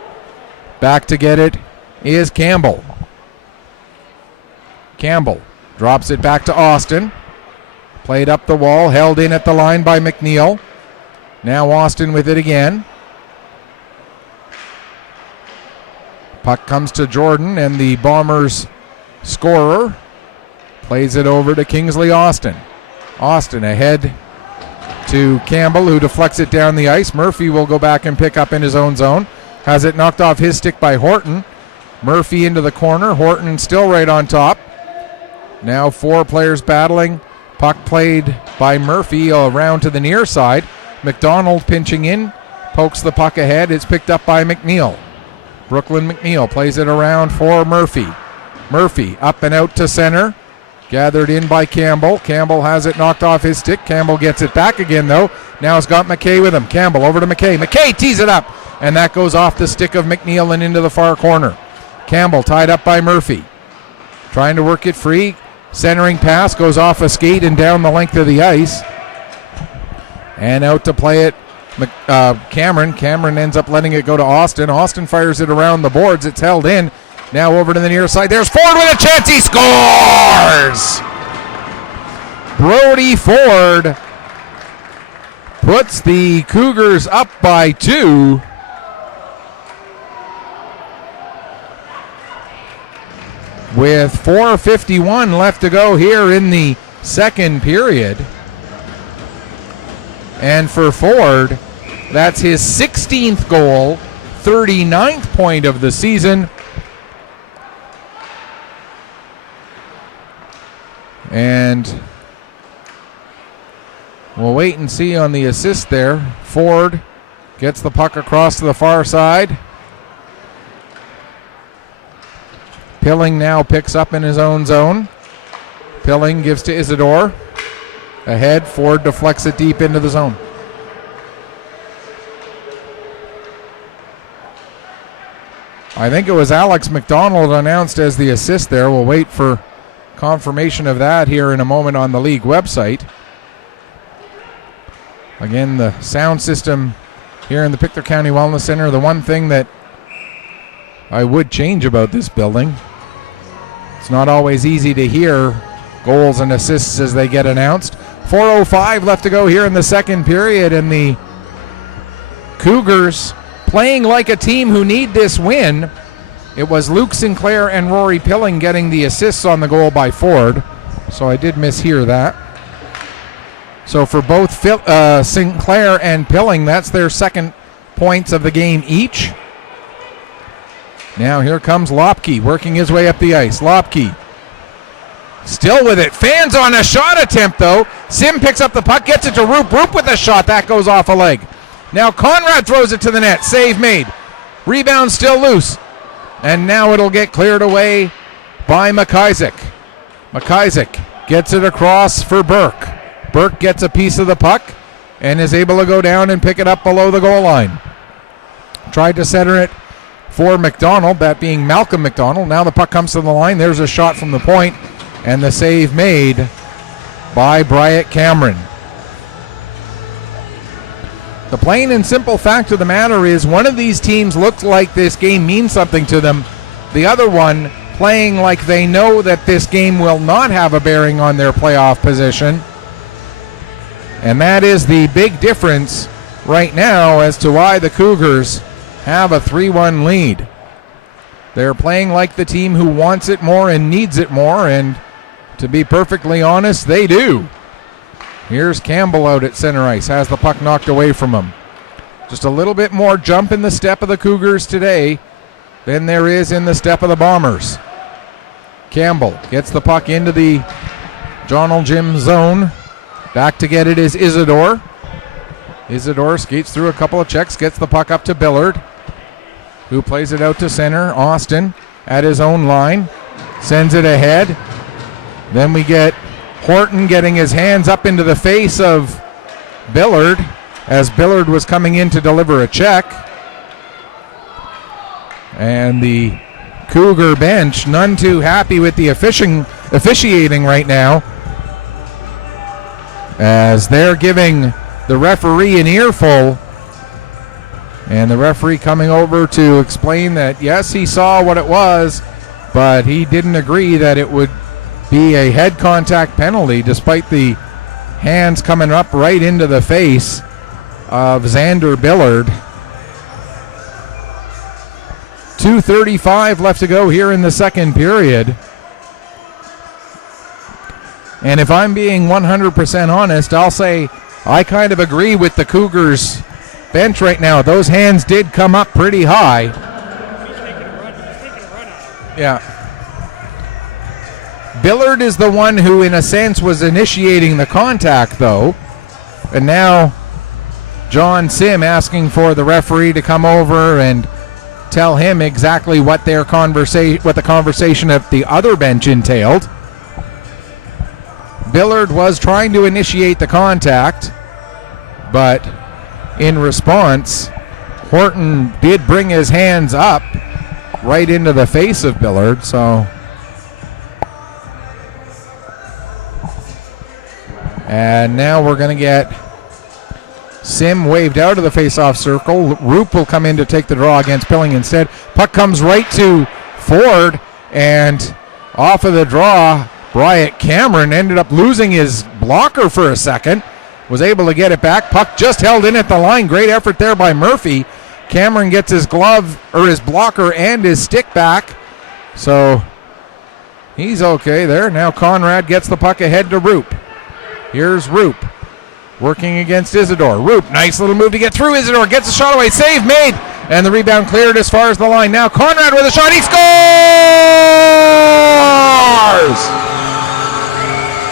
Back to get it is Campbell. Campbell drops it back to Austin. Played up the wall, held in at the line by McNeil. Now Austin with it again. Puck comes to Jordan, and the Bombers scorer plays it over to Kingsley Austin. Austin ahead to Campbell, who deflects it down the ice. Murphy will go back and pick up in his own zone. Has it knocked off his stick by Horton. Murphy into the corner. Horton still right on top. Now four players battling. Puck played by Murphy around to the near side. McDonald pinching in. Pokes the puck ahead. It's picked up by McNeil. Brooklyn McNeil plays it around for Murphy. Murphy up and out to center. Gathered in by Campbell. Campbell has it knocked off his stick. Campbell gets it back again, though. Now he's got McKay with him. Campbell over to McKay. McKay tees it up, and that goes off the stick of McNeil and into the far corner. Campbell tied up by Murphy. trying to work it free. Centering pass goes off a skate and down the length of the ice. And out to play it, Cameron. Cameron ends up letting it go to Austin. Austin fires it around the boards. It's held in. Now over to the near side. There's Ford with a chance. He scores! Brody Ford puts the Cougars up by 2. With 4:51 left to go here in the second period. And for Ford, that's his 16th goal, 39th point of the season. And we'll wait and see on the assist there. Ford gets the puck across to the far side. Pilling now picks up in his own zone. Pilling gives to Isidore. Ahead, Ford deflects it deep into the zone. I think it was Alex McDonald announced as the assist there. We'll wait for confirmation of that here in a moment on the league website. Again, the sound system here in the Pictou County Wellness Center, the one thing that I would change about this building, it's not always easy to hear goals and assists as they get announced. 4:05 left to go here in the second period, and the Cougars playing like a team who need this win. It was Luke Sinclair and Rory Pilling getting the assists on the goal by Ford, so I did mishear that. So for both Sinclair and Pilling, that's their second points of the game each. Now here comes Lopke working his way up the ice. Lopke still with it. Fans on a shot attempt though. Sim picks up the puck, gets it to Roop. Roop with a shot. That goes off a leg. Now Conrad throws it to the net. Save made. Rebound still loose. And now it'll get cleared away by McIsaac. McIsaac gets it across for Burke. Burke gets a piece of the puck and is able to go down and pick it up below the goal line. Tried to center it for McDonald, that being Malcolm McDonald. Now the puck comes to the line. There's a shot from the point, and the save made by Bryant Cameron. The plain and simple fact of the matter is one of these teams looks like this game means something to them. The other one playing like they know that this game will not have a bearing on their playoff position. And that is the big difference right now as to why the Cougars have a 3-1 lead. They're playing like the team who wants it more and needs it more, and to be perfectly honest, they do. Here's Campbell out at center ice, has the puck knocked away from him. Just a little bit more jump in the step of the Cougars today than there is in the step of the Bombers. Campbell gets the puck into the John L. Jim zone. Back to get it is Isidore. Isidore skates through a couple of checks, gets the puck up to Billard, who plays it out to center. Austin at his own line, sends it ahead. Then we get Horton getting his hands up into the face of Billard as Billard was coming in to deliver a check. And the Cougar bench, none too happy with the officiating right now, as they're giving the referee an earful, and the referee coming over to explain that yes, he saw what it was, but he didn't agree that it would be a head contact penalty despite the hands coming up right into the face of Xander Billard. 2:35 left to go here in the second period. And if I'm being 100% honest, I'll say I kind of agree with the Cougars bench right now. Those hands did come up pretty high. He's taking a run at it. Yeah. Billard is the one who, in a sense, was initiating the contact, though. And now John Sim asking for the referee to come over and tell him exactly what the conversation at the other bench entailed. Billard was trying to initiate the contact, but in response, Horton did bring his hands up right into the face of Billard, so And now we're going to get Sim waved out of the face-off circle. Roop will come in to take the draw against Pilling instead. Puck comes right to Ford, and off of the draw, Bryant Cameron ended up losing his blocker for a second. Was able to get it back. Puck just held in at the line. Great effort there by Murphy. Cameron gets his glove, or his blocker, and his stick back. So he's okay there. Now Conrad gets the puck ahead to Roop. Here's Roop working against Isidore. Roop, nice little move to get through Isidore. Gets a shot away. Save made. And the rebound cleared as far as the line. Now Conrad with a shot. He scores!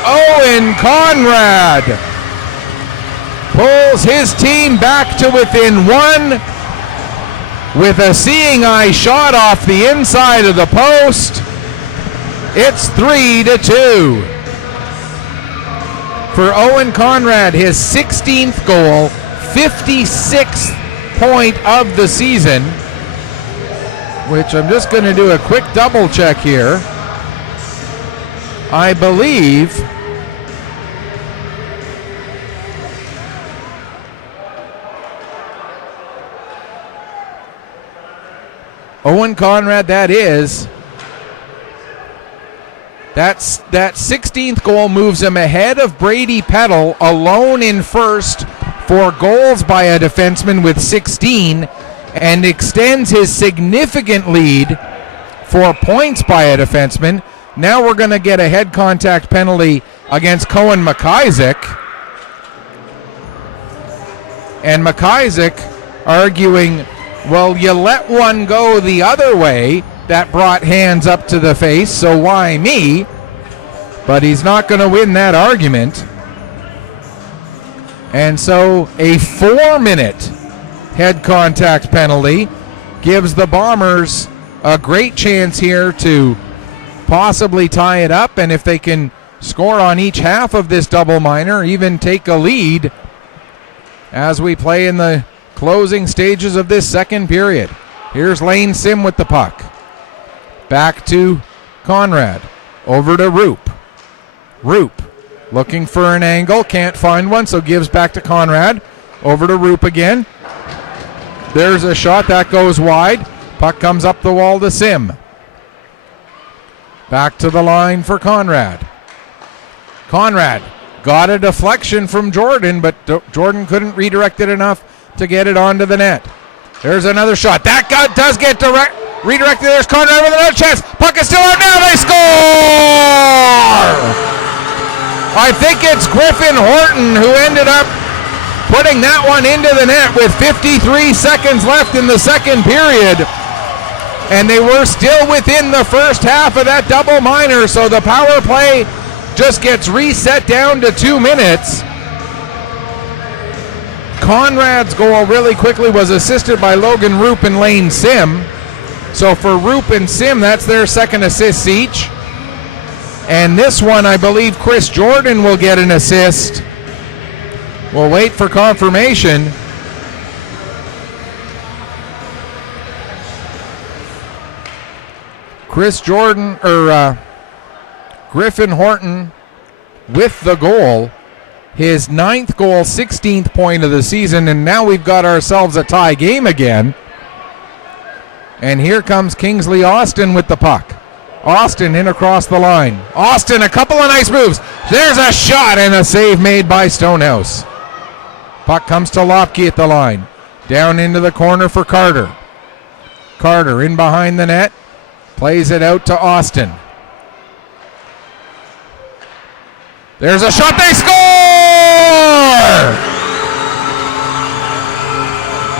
Owen Conrad pulls his team back to within one with a seeing eye shot off the inside of the post. It's 3-2 for Owen Conrad, his 16th goal, 56th point of the season, which I'm just going to do a quick double check here. I believe Owen Conrad, that 16th goal moves him ahead of Brady Peddle, alone in first for goals by a defenseman with 16, and extends his significant lead for points by a defenseman. Now we're going to get a head contact penalty against Cohen McIsaac. And McIsaac arguing, well, you let one go the other way. That brought hands up to the face, so why me? But he's not going to win that argument. And so a 4-minute head contact penalty gives the Bombers a great chance here to possibly tie it up, and if they can score on each half of this double minor, even take a lead as we play in the closing stages of this second period. Here's Lane Sim with the puck. Back to Conrad. Over to Roop. Roop looking for an angle. Can't find one, so gives back to Conrad. Over to Roop again. There's a shot. That goes wide. Puck comes up the wall to Sim. Back to the line for Conrad. Conrad got a deflection from Jordan, but Jordan couldn't redirect it enough to get it onto the net. There's another shot. That does get redirected. There's Conrad with another chance. Puck is still out now. They score! I think it's Griffin Horton who ended up putting that one into the net with 53 seconds left in the second period. And they were still within the first half of that double minor, so the power play just gets reset down to 2 minutes. Conrad's goal really quickly was assisted by Logan Roop and Lane Sim. So for Roop and Sim, that's their second assists each. And this one, I believe Chris Jordan will get an assist. We'll wait for confirmation. Chris Jordan, or Griffin Horton with the goal. His 9th goal, 16th point of the season, and now we've got ourselves a tie game again. And here comes Kingsley Austin with the puck. Austin in across the line. Austin, a couple of nice moves. There's a shot and a save made by Stonehouse. Puck comes to Lopke at the line. Down into the corner for Carter. Carter in behind the net. Plays it out to Austin. There's a shot. They score!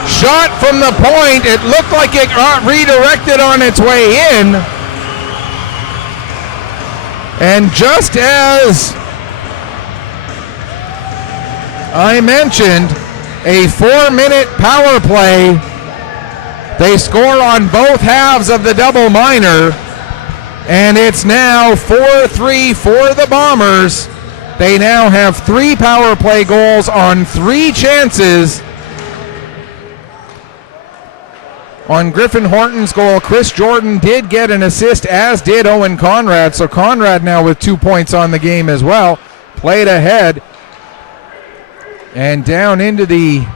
Shot from the point. It looked like it got redirected on its way in. And just as I mentioned, a 4-minute power play. They score on both halves of the double minor. And it's now 4-3 for the Bombers. They now have 3 power play goals on 3 chances. On Griffin Horton's goal, Chris Jordan did get an assist, as did Owen Conrad. So Conrad now with 2 points on the game as well. Played ahead. And down into the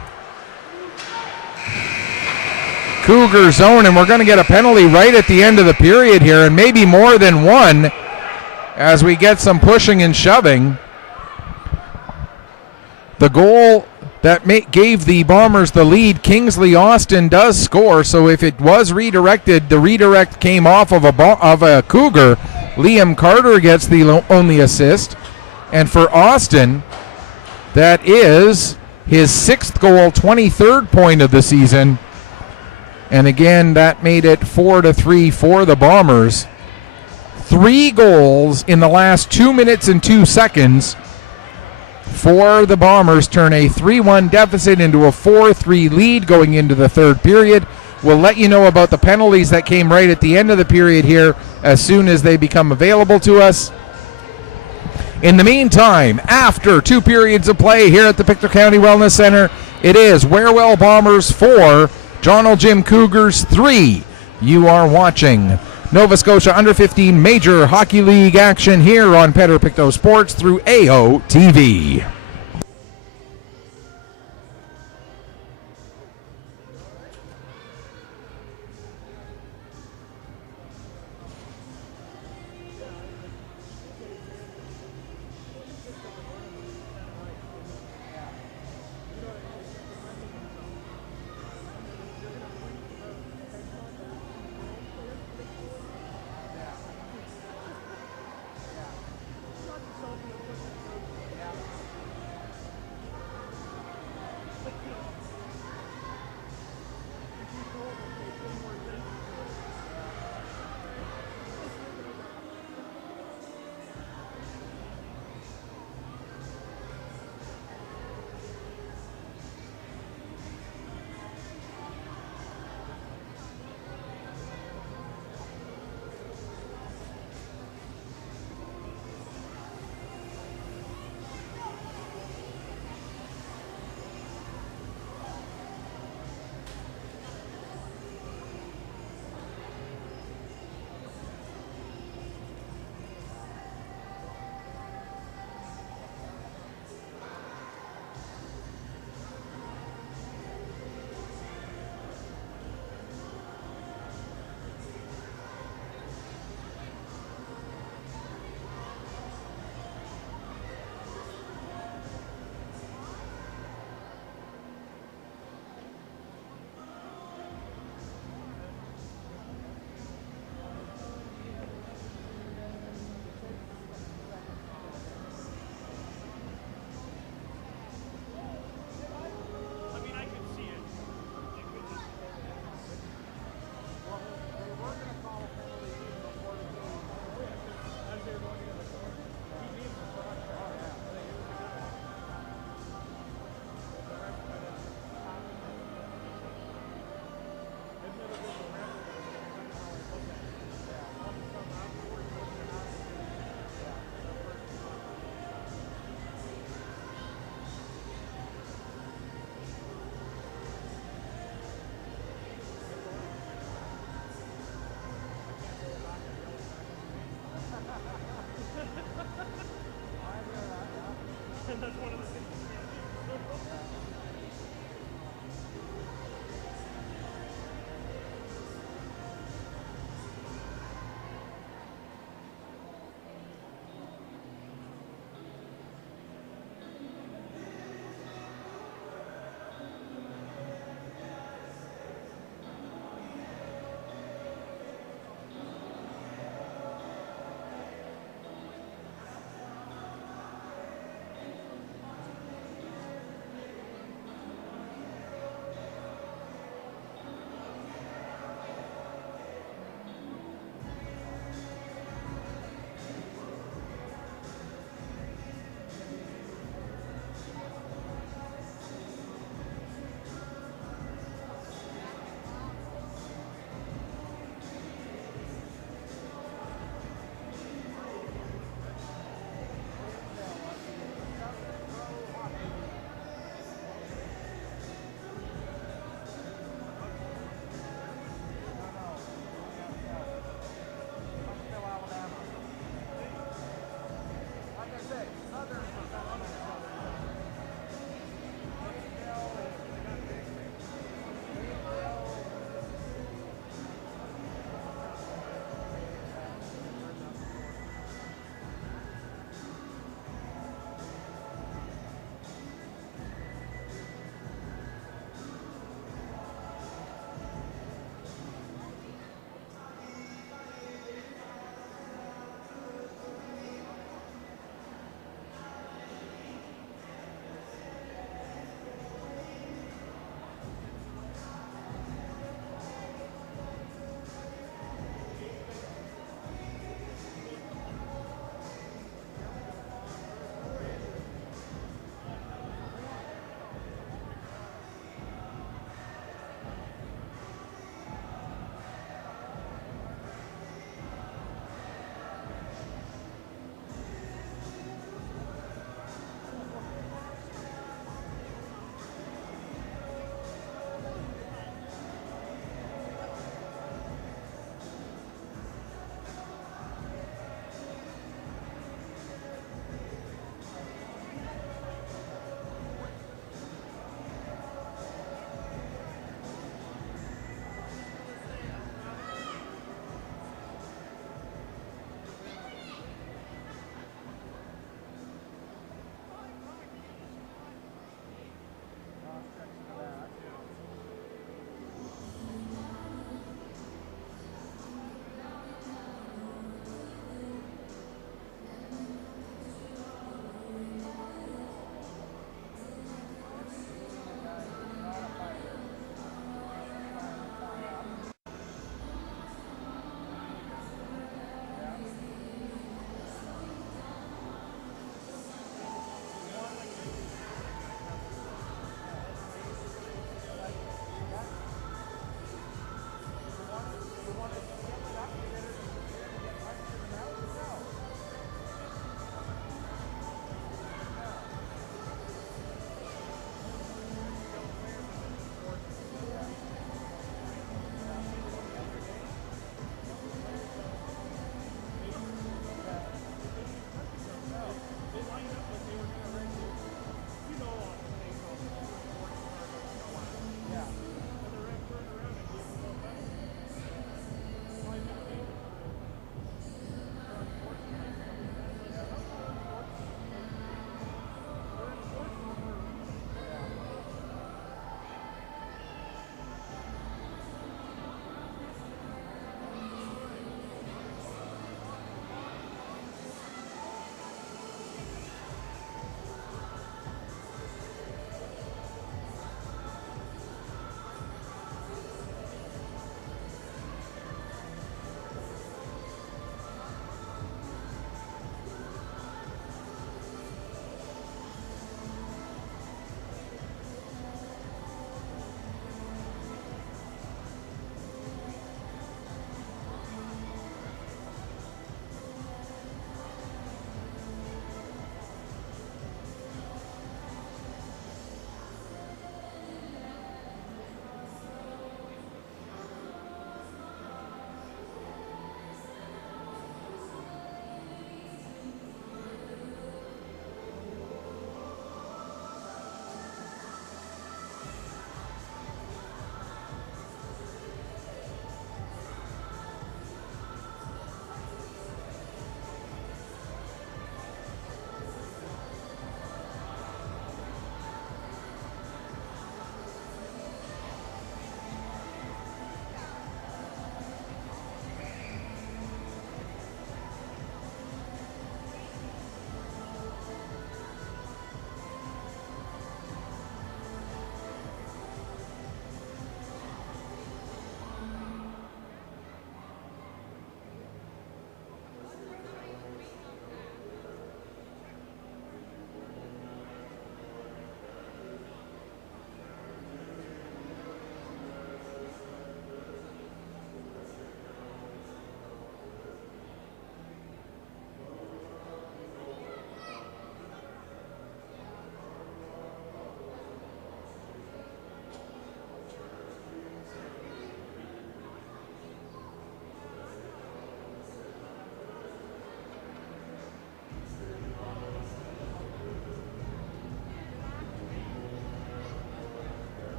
Cougar zone, and we're going to get a penalty right at the end of the period here, and maybe more than one as we get some pushing and shoving. The goal that gave the Bombers the lead, Kingsley Austin does score, so if it was redirected, the redirect came off of a Cougar. Liam Carter gets the only assist, and for Austin, that is his 6th goal, 23rd point of the season. And again, that made it 4-3 for the Bombers. 3 goals in the last 2 minutes and 2 seconds for the Bombers turn a 3-1 deficit into a 4-3 lead going into the third period. We'll let you know about the penalties that came right at the end of the period here as soon as they become available to us. In the meantime, after 2 periods of play here at the Pictou County Wellness Center, it is Warewell Bombers 4, Johnal Gym Cougars 3. You are watching Nova Scotia Under 15 Major Hockey League action here on Pedder Pictou Sports through AOTV.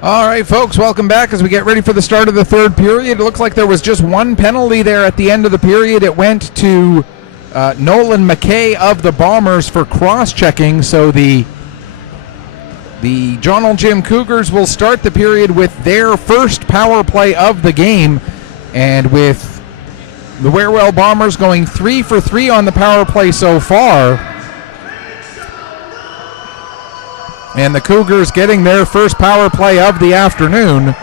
All right, folks, welcome back as we get ready for the start of the third period. It looks like there was just one penalty there at the end of the period. It went to Nolan McKay of the Bombers for cross-checking, so the John L. Jim Cougars will start the period with their first power play of the game, and with the Wherewell Bombers going 3 for 3 on the power play so far, and the Cougars getting their first power play of the afternoon.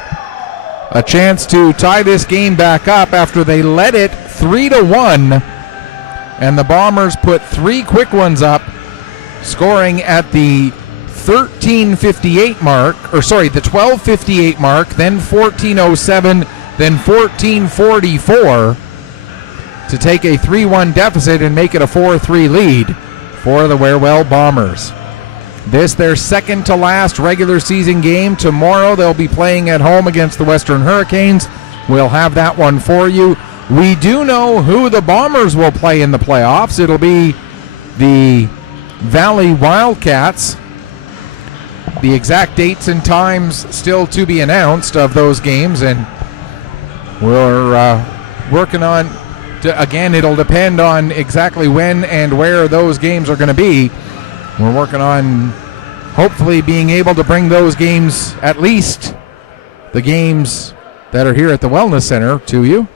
A chance to tie this game back up after they led it 3-1. And the Bombers put 3 quick ones up, scoring at the 13:58 mark, the 12:58 mark, then 14:07, then 14:44 to take a 3-1 deficit and make it a 4-3 lead for the Wherewell Bombers. This their second to last regular season game. Tomorrow they'll be playing at home against the Western Hurricanes. We'll have that one for you. We do know who the Bombers will play in the playoffs. It'll be the Valley Wildcats. The exact dates and times still to be announced of those games, and we're working on, again, it'll depend on exactly when and where those games are going to be. We're working on hopefully being able to bring those games, at least the games that are here at the Wellness Center, to you.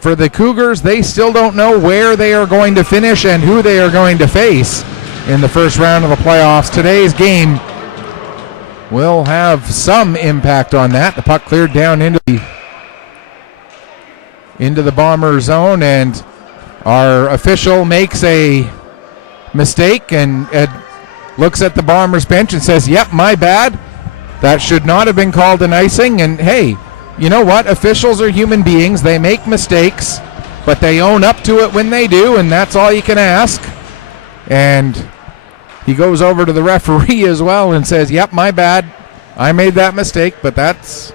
For the Cougars, they still don't know where they are going to finish and who they are going to face in the first round of the playoffs. Today's game will have some impact on that. The puck cleared down into the Bomber zone, and our official makes a mistake and looks at the Bombers bench and says, yep, my bad. That should not have been called an icing. And hey, you know what? Officials are human beings. They make mistakes, but they own up to it when they do, and that's all you can ask. And he goes over to the referee as well and says, yep, my bad. I made that mistake, but that's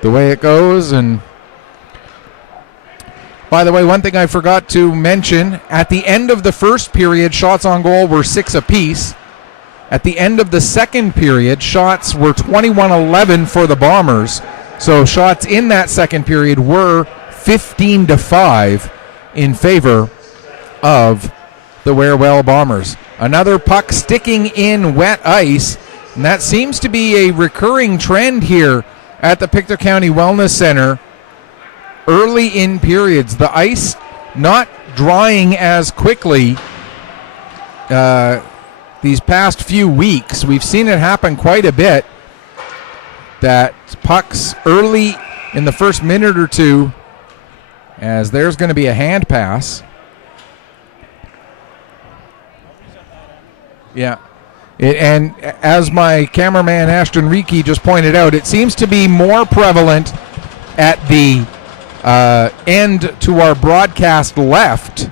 the way it goes. And by the way, one thing I forgot to mention, at the end of the first period, shots on goal were 6 apiece. At the end of the second period, shots were 21-11 for the Bombers. So shots in that second period were 15-5 in favor of the Wherewell Bombers. Another puck sticking in wet ice, and that seems to be a recurring trend here at the Pictou County Wellness Center. Early in periods, the ice not drying as quickly these past few weeks. We've seen it happen quite a bit, that pucks early in the first minute or two, as there's going to be a hand pass. Yeah. And as my cameraman Ashton Reiki just pointed out, it seems to be more prevalent at the end to our broadcast left.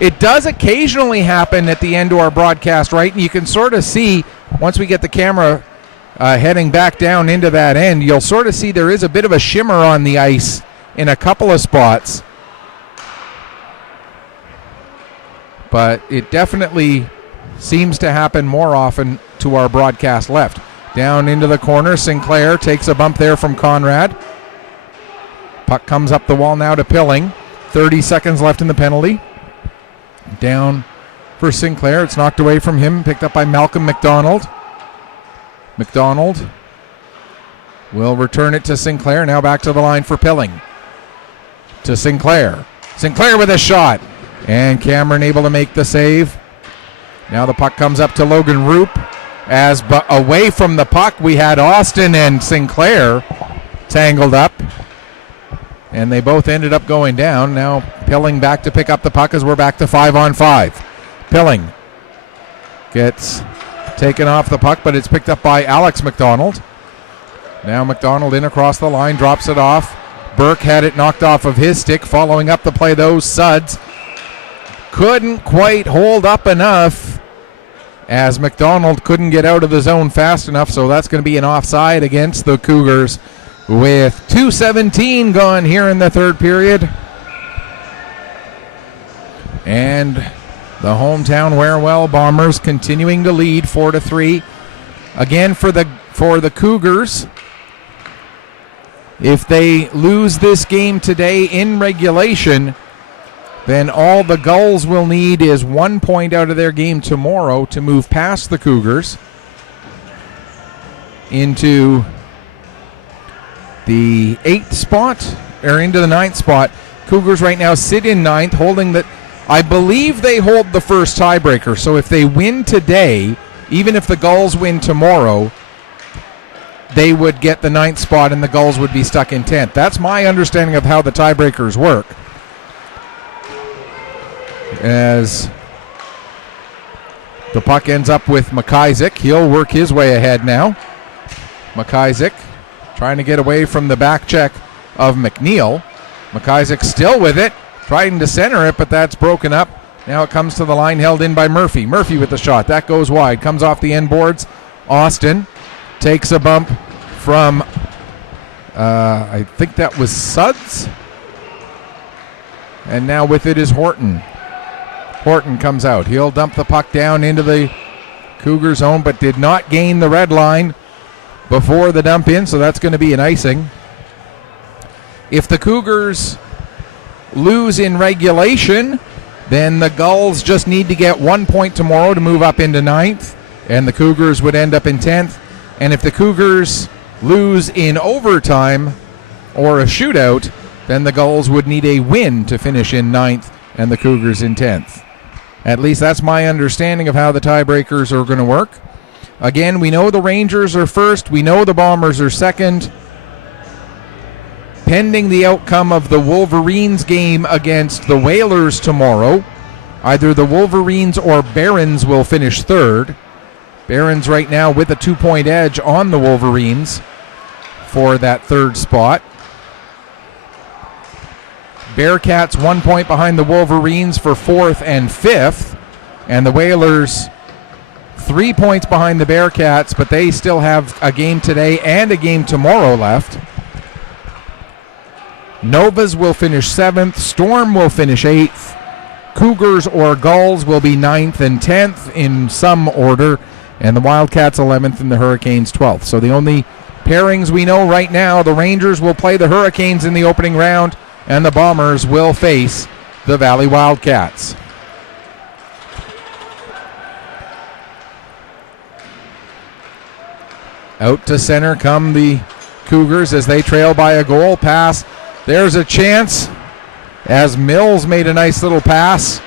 It does occasionally happen at the end to our broadcast right, and you can sort of see, once we get the camera heading back down into that end, you'll sort of see there is a bit of a shimmer on the ice in a couple of spots. But it definitely seems to happen more often to our broadcast left. Down into the corner, Sinclair takes a bump there from Conrad. Puck comes up the wall now to Pilling. 30 seconds left in the penalty. Down for Sinclair. It's knocked away from him, picked up by Malcolm McDonald. McDonald will return it to Sinclair. Now back to the line for Pilling. To Sinclair. Sinclair with a shot. And Cameron able to make the save. Now the puck comes up to Logan Roop. As away from the puck, we had Austin and Sinclair tangled up. And they both ended up going down. Now Pilling back to pick up the puck as we're back to 5-on-5. Pilling gets taken off the puck, but it's picked up by Alex McDonald. Now McDonald in across the line, drops it off. Burke had it knocked off of his stick. Following up the play, those Suds couldn't quite hold up enough, as McDonald couldn't get out of the zone fast enough, so that's going to be an offside against the Cougars with 2:17 gone here in the third period. And the hometown Wherewell Bombers continuing to lead 4-3. Again, for for the Cougars. If they lose this game today in regulation, then all the Gulls will need is 1 point out of their game tomorrow to move past the Cougars into the 8th spot, or into the 9th spot. Cougars right now sit in 9th, holding that. I believe they hold the first tiebreaker, so if they win today, even if the Gulls win tomorrow, they would get the 9th spot and the Gulls would be stuck in 10th. That's my understanding of how the tiebreakers work. As the puck ends up with McIsaac, he'll work his way ahead now. McIsaac trying to get away from the back check of McNeil. McIsaac still with it, trying to center it, but that's broken up. Now it comes to the line, held in by Murphy. Murphy with the shot. That goes wide. Comes off the end boards. Austin takes a bump from, I think that was Suds. And now with it is Horton. Horton comes out. He'll dump the puck down into the Cougar zone, but did not gain the red line before the dump in, so that's going to be an icing. If the Cougars lose in regulation, then the Gulls just need to get 1 point tomorrow to move up into 9th, and the Cougars would end up in 10th. And if the Cougars lose in overtime or a shootout, then the Gulls would need a win to finish in 9th and the Cougars in 10th. At least that's my understanding of how the tiebreakers are going to work. Again, we know the Rangers are first. We know the Bombers are second. Pending the outcome of the Wolverines game against the Whalers tomorrow, either the Wolverines or Barons will finish third. Barons right now with a 2-point edge on the Wolverines for that third spot. Bearcats 1 point behind the Wolverines for 4th and 5th. And the Whalers 3 points behind the Bearcats, but they still have a game today and a game tomorrow left. Novas will finish 7th. Storm will finish 8th. Cougars or Gulls will be 9th and 10th in some order. And the Wildcats 11th and the Hurricanes 12th. So the only pairings we know right now, the Rangers will play the Hurricanes in the opening round, and the Bombers will face the Valley Wildcats. Out to center come the Cougars as they trail by a goal. Pass. There's a chance as Mills made a nice little pass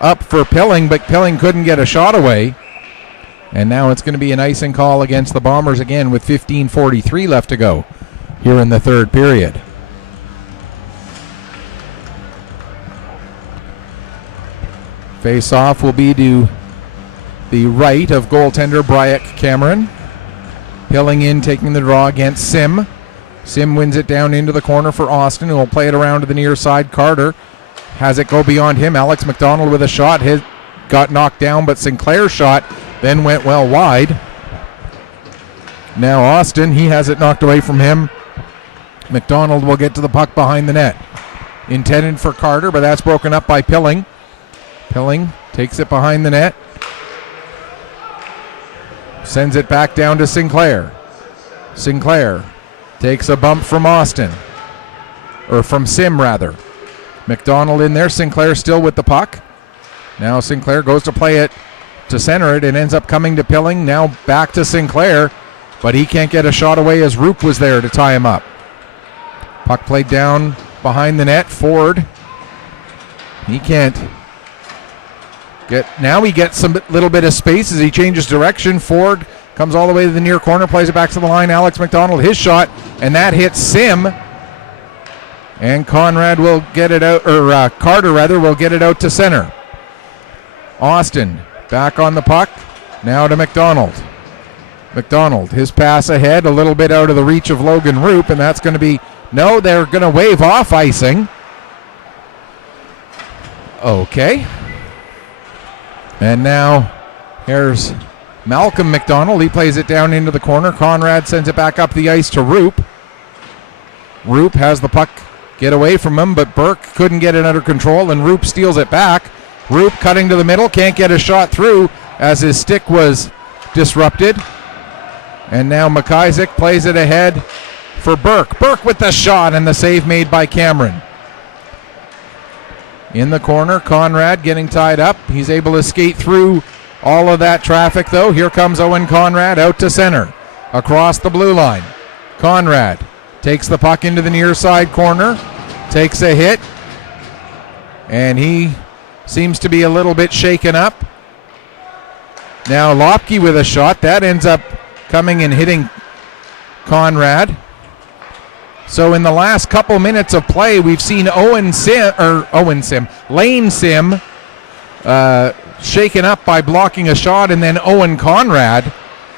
up for Pilling, but Pilling couldn't get a shot away. And now it's going to be an icing call against the Bombers again with 15:43 left to go here in the third period. Face-off will be to the right of goaltender Bryack Cameron. Pilling in, taking the draw against Sim. Sim wins it down into the corner for Austin, who will play it around to the near side. Carter has it go beyond him. Alex McDonald with a shot. His got knocked down, but Sinclair's shot then went well wide. Now Austin, he has it knocked away from him. McDonald will get to the puck behind the net. Intended for Carter, but that's broken up by Pilling. Pilling takes it behind the net. Sends it back down to Sinclair. Sinclair takes a bump from Austin. Or from Sim, rather. McDonald in there. Sinclair still with the puck. Now Sinclair goes to play it, to center it, and ends up coming to Pilling. Now back to Sinclair, but he can't get a shot away as Roop was there to tie him up. Puck played down behind the net. Ford. He can't get. Now he gets some little bit of space as he changes direction. Ford comes all the way to the near corner, plays it back to the line. Alex McDonald, his shot, and that hits Sim. And Conrad will get it out, or Carter rather, will get it out to center. Austin back on the puck. Now to McDonald. McDonald, his pass ahead, a little bit out of the reach of Logan Roop, and that's going to be, no, they're going to wave off icing. Okay. And now here's Malcolm McDonald. He plays it down into the corner. Conrad sends it back up the ice to Roop. Roop has the puck get away from him, but Burke couldn't get it under control, and Roop steals it back. Roop cutting to the middle, can't get a shot through as his stick was disrupted. And now McIsaac plays it ahead for Burke. Burke with the shot and the save made by Cameron. In the corner, Conrad getting tied up. He's able to skate through all of that traffic, though. Here comes Owen Conrad out to center, across the blue line. Conrad takes the puck into the near side corner, takes a hit, and he seems to be a little bit shaken up. Now Lopke with a shot. That ends up coming and hitting Conrad. So in the last couple minutes of play, we've seen Lane Sim shaken up by blocking a shot, and then Owen Conrad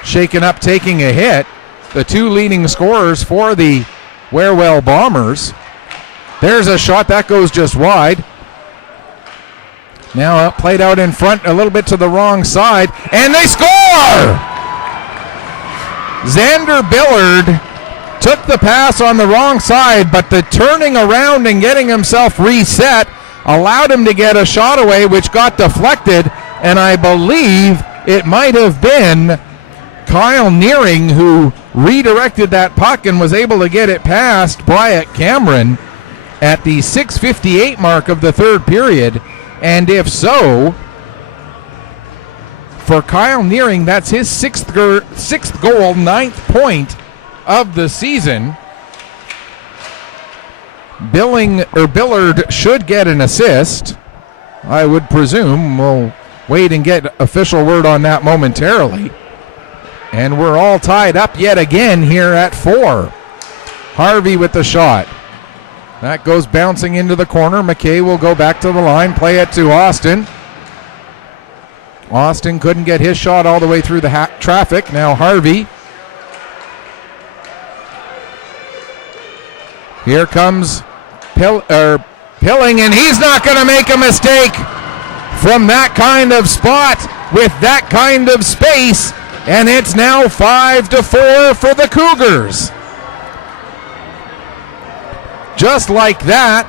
shaken up taking a hit. The two leading scorers for the Warewell Bombers. There's a shot that goes just wide. Now played out in front a little bit to the wrong side, and they score! Xander Billard took the pass on the wrong side, but the turning around and getting himself reset allowed him to get a shot away, which got deflected, and I believe it might have been Kyle Nearing who redirected that puck and was able to get it past Bryant Cameron at the 6:58 mark of the third period. And if so, for Kyle Nearing, that's his sixth goal, 9th point of the season. Billard should get an assist, I would presume. We'll wait and get official word on that momentarily. And we're all tied up yet again here at 4. Harvey with the shot. That goes bouncing into the corner. McKay will go back to the line, play it to Austin. Austin couldn't get his shot all the way through the traffic. Now Harvey. Here comes Pilling, and he's not going to make a mistake from that kind of spot with that kind of space. And it's now 5-4 for the Cougars. Just like that,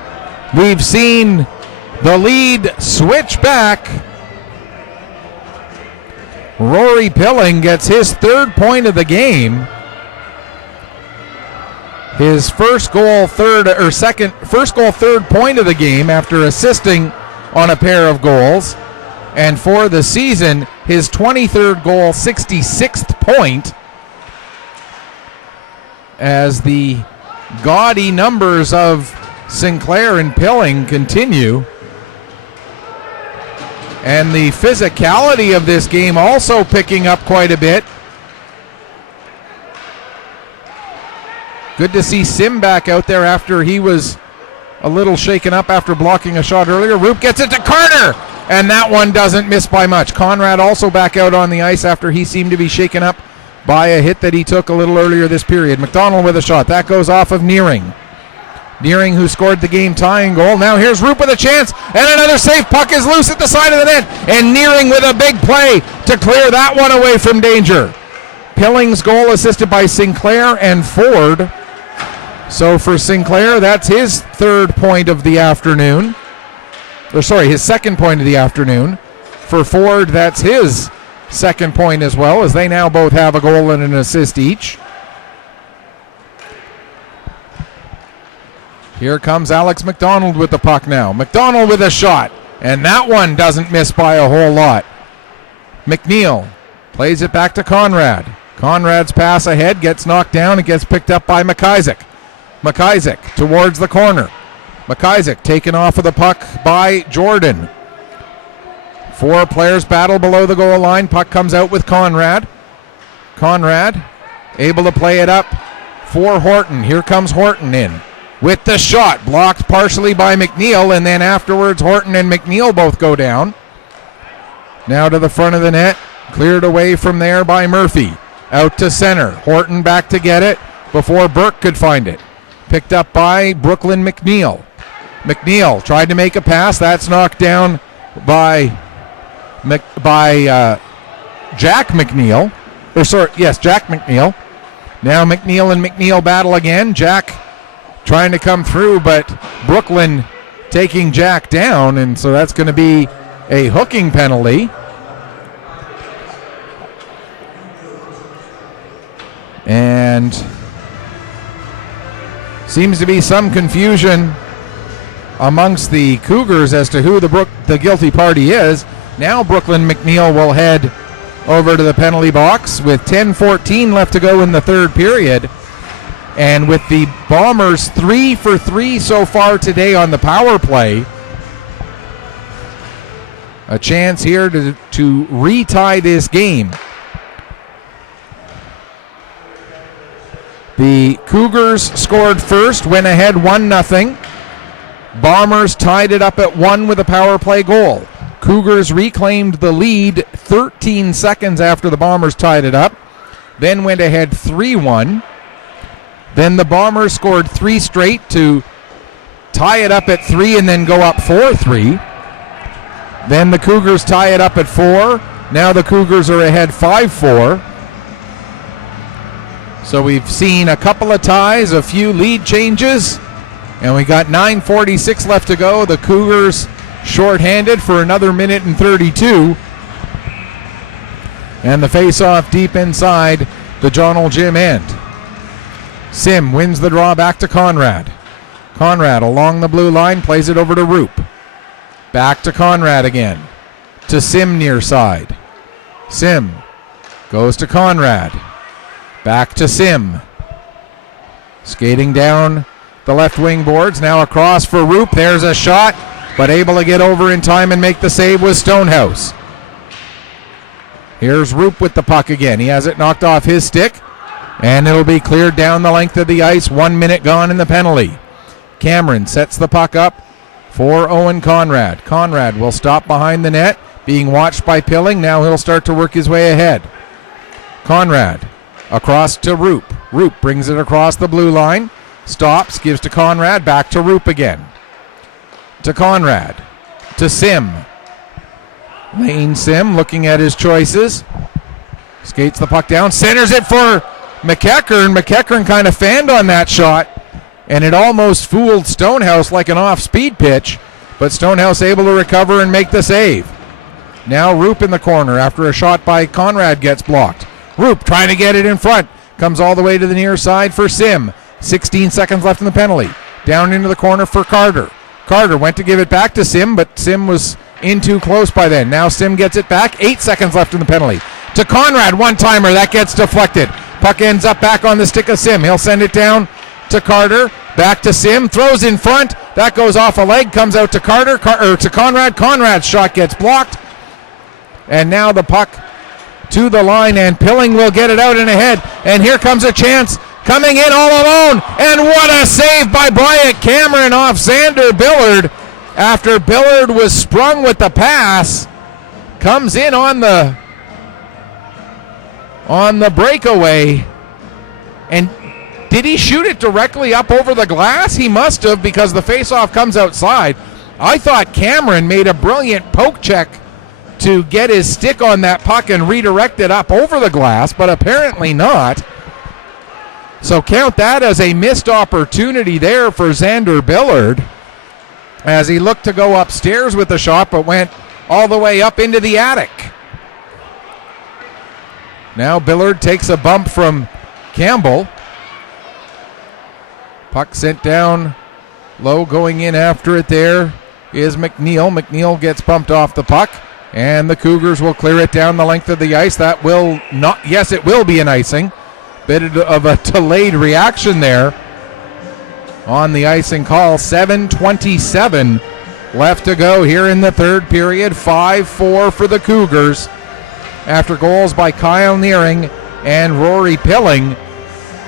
we've seen the lead switch back. Rory Pilling gets his 3rd point of the game. His first goal, 3rd point of the game after assisting on a pair of goals. And for the season, his 23rd goal, 66th point, as the gaudy numbers of Sinclair and Pilling continue. And the physicality of this game also picking up quite a bit. Good to see Sim back out there after he was a little shaken up after blocking a shot earlier. Roop gets it to Carter, and that one doesn't miss by much. Conrad also back out on the ice after he seemed to be shaken up by a hit that he took a little earlier this period. McDonald with a shot. That goes off of Nearing. Nearing, who scored the game-tying goal. Now here's Roop with a chance, and another safe puck is loose at the side of the net, and Nearing with a big play to clear that one away from danger. Pilling's goal assisted by Sinclair and Ford. So for Sinclair, that's his 3rd point of the afternoon. His 2nd point of the afternoon. For Ford, that's his 2nd point as well, as they now both have a goal and an assist each. Here comes Alex McDonald with the puck now. McDonald with a shot, and that one doesn't miss by a whole lot. McNeil plays it back to Conrad. Conrad's pass ahead gets knocked down. It gets picked up by McIsaac. McIsaac towards the corner. McIsaac taken off of the puck by Jordan. 4 players battle below the goal line. Puck comes out with Conrad. Conrad able to play it up for Horton. Here comes Horton in with the shot. Blocked partially by McNeil, and then afterwards Horton and McNeil both go down. Now to the front of the net. Cleared away from there by Murphy. Out to center. Horton back to get it before Burke could find it. Picked up by Brooklyn McNeil. McNeil tried to make a pass. That's knocked down by Jack McNeil. Jack McNeil. Now McNeil and McNeil battle again. Jack trying to come through, but Brooklyn taking Jack down, and so that's going to be a hooking penalty. And seems to be some confusion amongst the Cougars as to who the guilty party is. Now Brooklyn McNeil will head over to the penalty box with 10:14 left to go in the third period. And with the Bombers 3 for 3 so far today on the power play, a chance here to retie this game. The Cougars scored first, went ahead 1-0. Bombers tied it up at 1 with a power play goal. Cougars reclaimed the lead 13 seconds after the Bombers tied it up, then went ahead 3-1. Then the Bombers scored 3 straight to tie it up at 3 and then go up 4-3. Then the Cougars tie it up at 4. Now the Cougars are ahead 5-4. So we've seen a couple of ties, a few lead changes, and we got 9:46 left to go. The Cougars shorthanded for another minute and 32. And the face-off deep inside the John Ol' Jim end. Sim wins the draw back to Conrad. Conrad along the blue line, plays it over to Roop. Back to Conrad again. To Sim near side. Sim goes to Conrad. Back to Sim. Skating down the left wing boards. Now across for Roop. There's a shot, but able to get over in time and make the save was Stonehouse. Here's Roop with the puck again. He has it knocked off his stick, and it'll be cleared down the length of the ice. 1 minute gone in the penalty. Cameron sets the puck up for Owen Conrad. Conrad will stop behind the net, being watched by Pilling. Now he'll start to work his way ahead. Conrad across to Roop. Roop brings it across the blue line. Stops, gives to Conrad, back to Roop again. To Conrad. To Sim. Lane Sim looking at his choices. Skates the puck down, centers it for McEachern. McEachern kind of fanned on that shot, and it almost fooled Stonehouse like an off-speed pitch, but Stonehouse able to recover and make the save. Now Roop in the corner after a shot by Conrad gets blocked. Roop trying to get it in front. Comes all the way to the near side for Sim. 16 seconds left in the penalty. Down into the corner for Carter. Carter went to give it back to Sim, but Sim was in too close by then. Now Sim gets it back. 8 seconds left in the penalty. To Conrad, one-timer. That gets deflected. Puck ends up back on the stick of Sim. He'll send it down to Carter. Back to Sim. Throws in front. That goes off a leg. Comes out to Carter. To Conrad. Conrad's shot gets blocked. And now the puck to the line, and Pilling will get it out and ahead. And here comes a chance. Coming in all alone. And what a save by Bryant Cameron off Xander Billard. After Billard was sprung with the pass. Comes in on the breakaway. And did he shoot it directly up over the glass? He must have, because the faceoff comes outside. I thought Cameron made a brilliant poke check to get his stick on that puck and redirect it up over the glass, but apparently not. So count that as a missed opportunity there for Xander Billard as he looked to go upstairs with the shot, but went all the way up into the attic. Now Billard takes a bump from Campbell. Puck sent down low, going in after it there is McNeil. McNeil gets bumped off the puck, and the Cougars will clear it down the length of the ice. That will not, yes, it will be an icing. Bit of a delayed reaction there on the icing call. 7:27 left to go here in the third period. 5-4 for the Cougars after goals by Kyle Nearing and Rory Pilling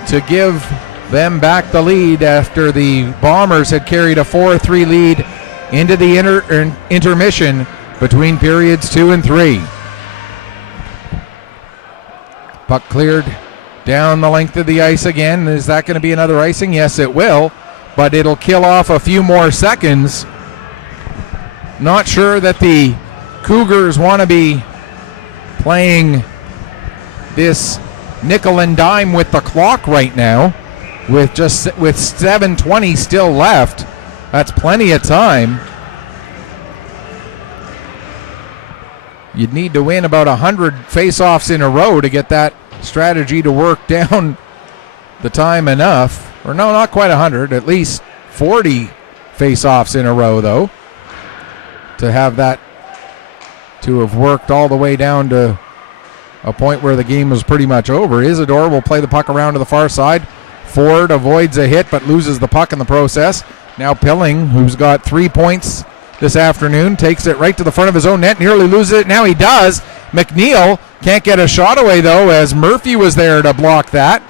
to give them back the lead after the Bombers had carried a 4-3 lead into the intermission between periods 2 and 3. Puck cleared down the length of the ice again. Is that going to be another icing? Yes, it will, but it'll kill off a few more seconds. Not sure that the Cougars want to be playing this nickel and dime with the clock right now, with 7:20 still left. That's plenty of time. You'd need to win about 100 face-offs in a row to get that strategy to work down the time enough, or no, not quite 100, at least 40 face-offs in a row, though, to have that, to have worked all the way down to a point where the game was pretty much over. Isidore will play the puck around to the far side. Ford avoids a hit but loses the puck in the process. Now Pilling, who's got 3 points this afternoon, takes it right to the front of his own net, nearly loses it. Now he does. McNeil can't get a shot away, though, as Murphy was there to block that.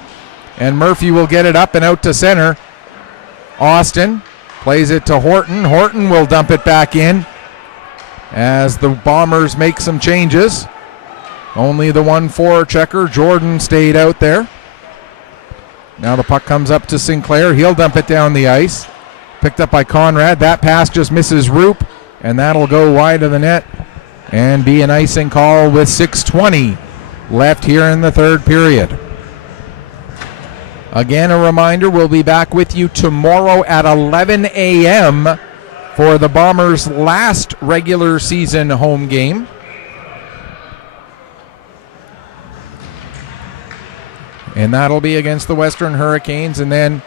And Murphy will get it up and out to center. Austin plays it to Horton. Horton will dump it back in as the Bombers make some changes. Only the 1-4 checker, Jordan, stayed out there. Now the puck comes up to Sinclair. He'll dump it down the ice. Picked up by Conrad. That pass just misses Roop, and that'll go wide of the net and be an icing call with 6:20 left here in the third period. Again, a reminder, we'll be back with you tomorrow at 11 a.m. for the Bombers' last regular season home game. And that'll be against the Western Hurricanes, and then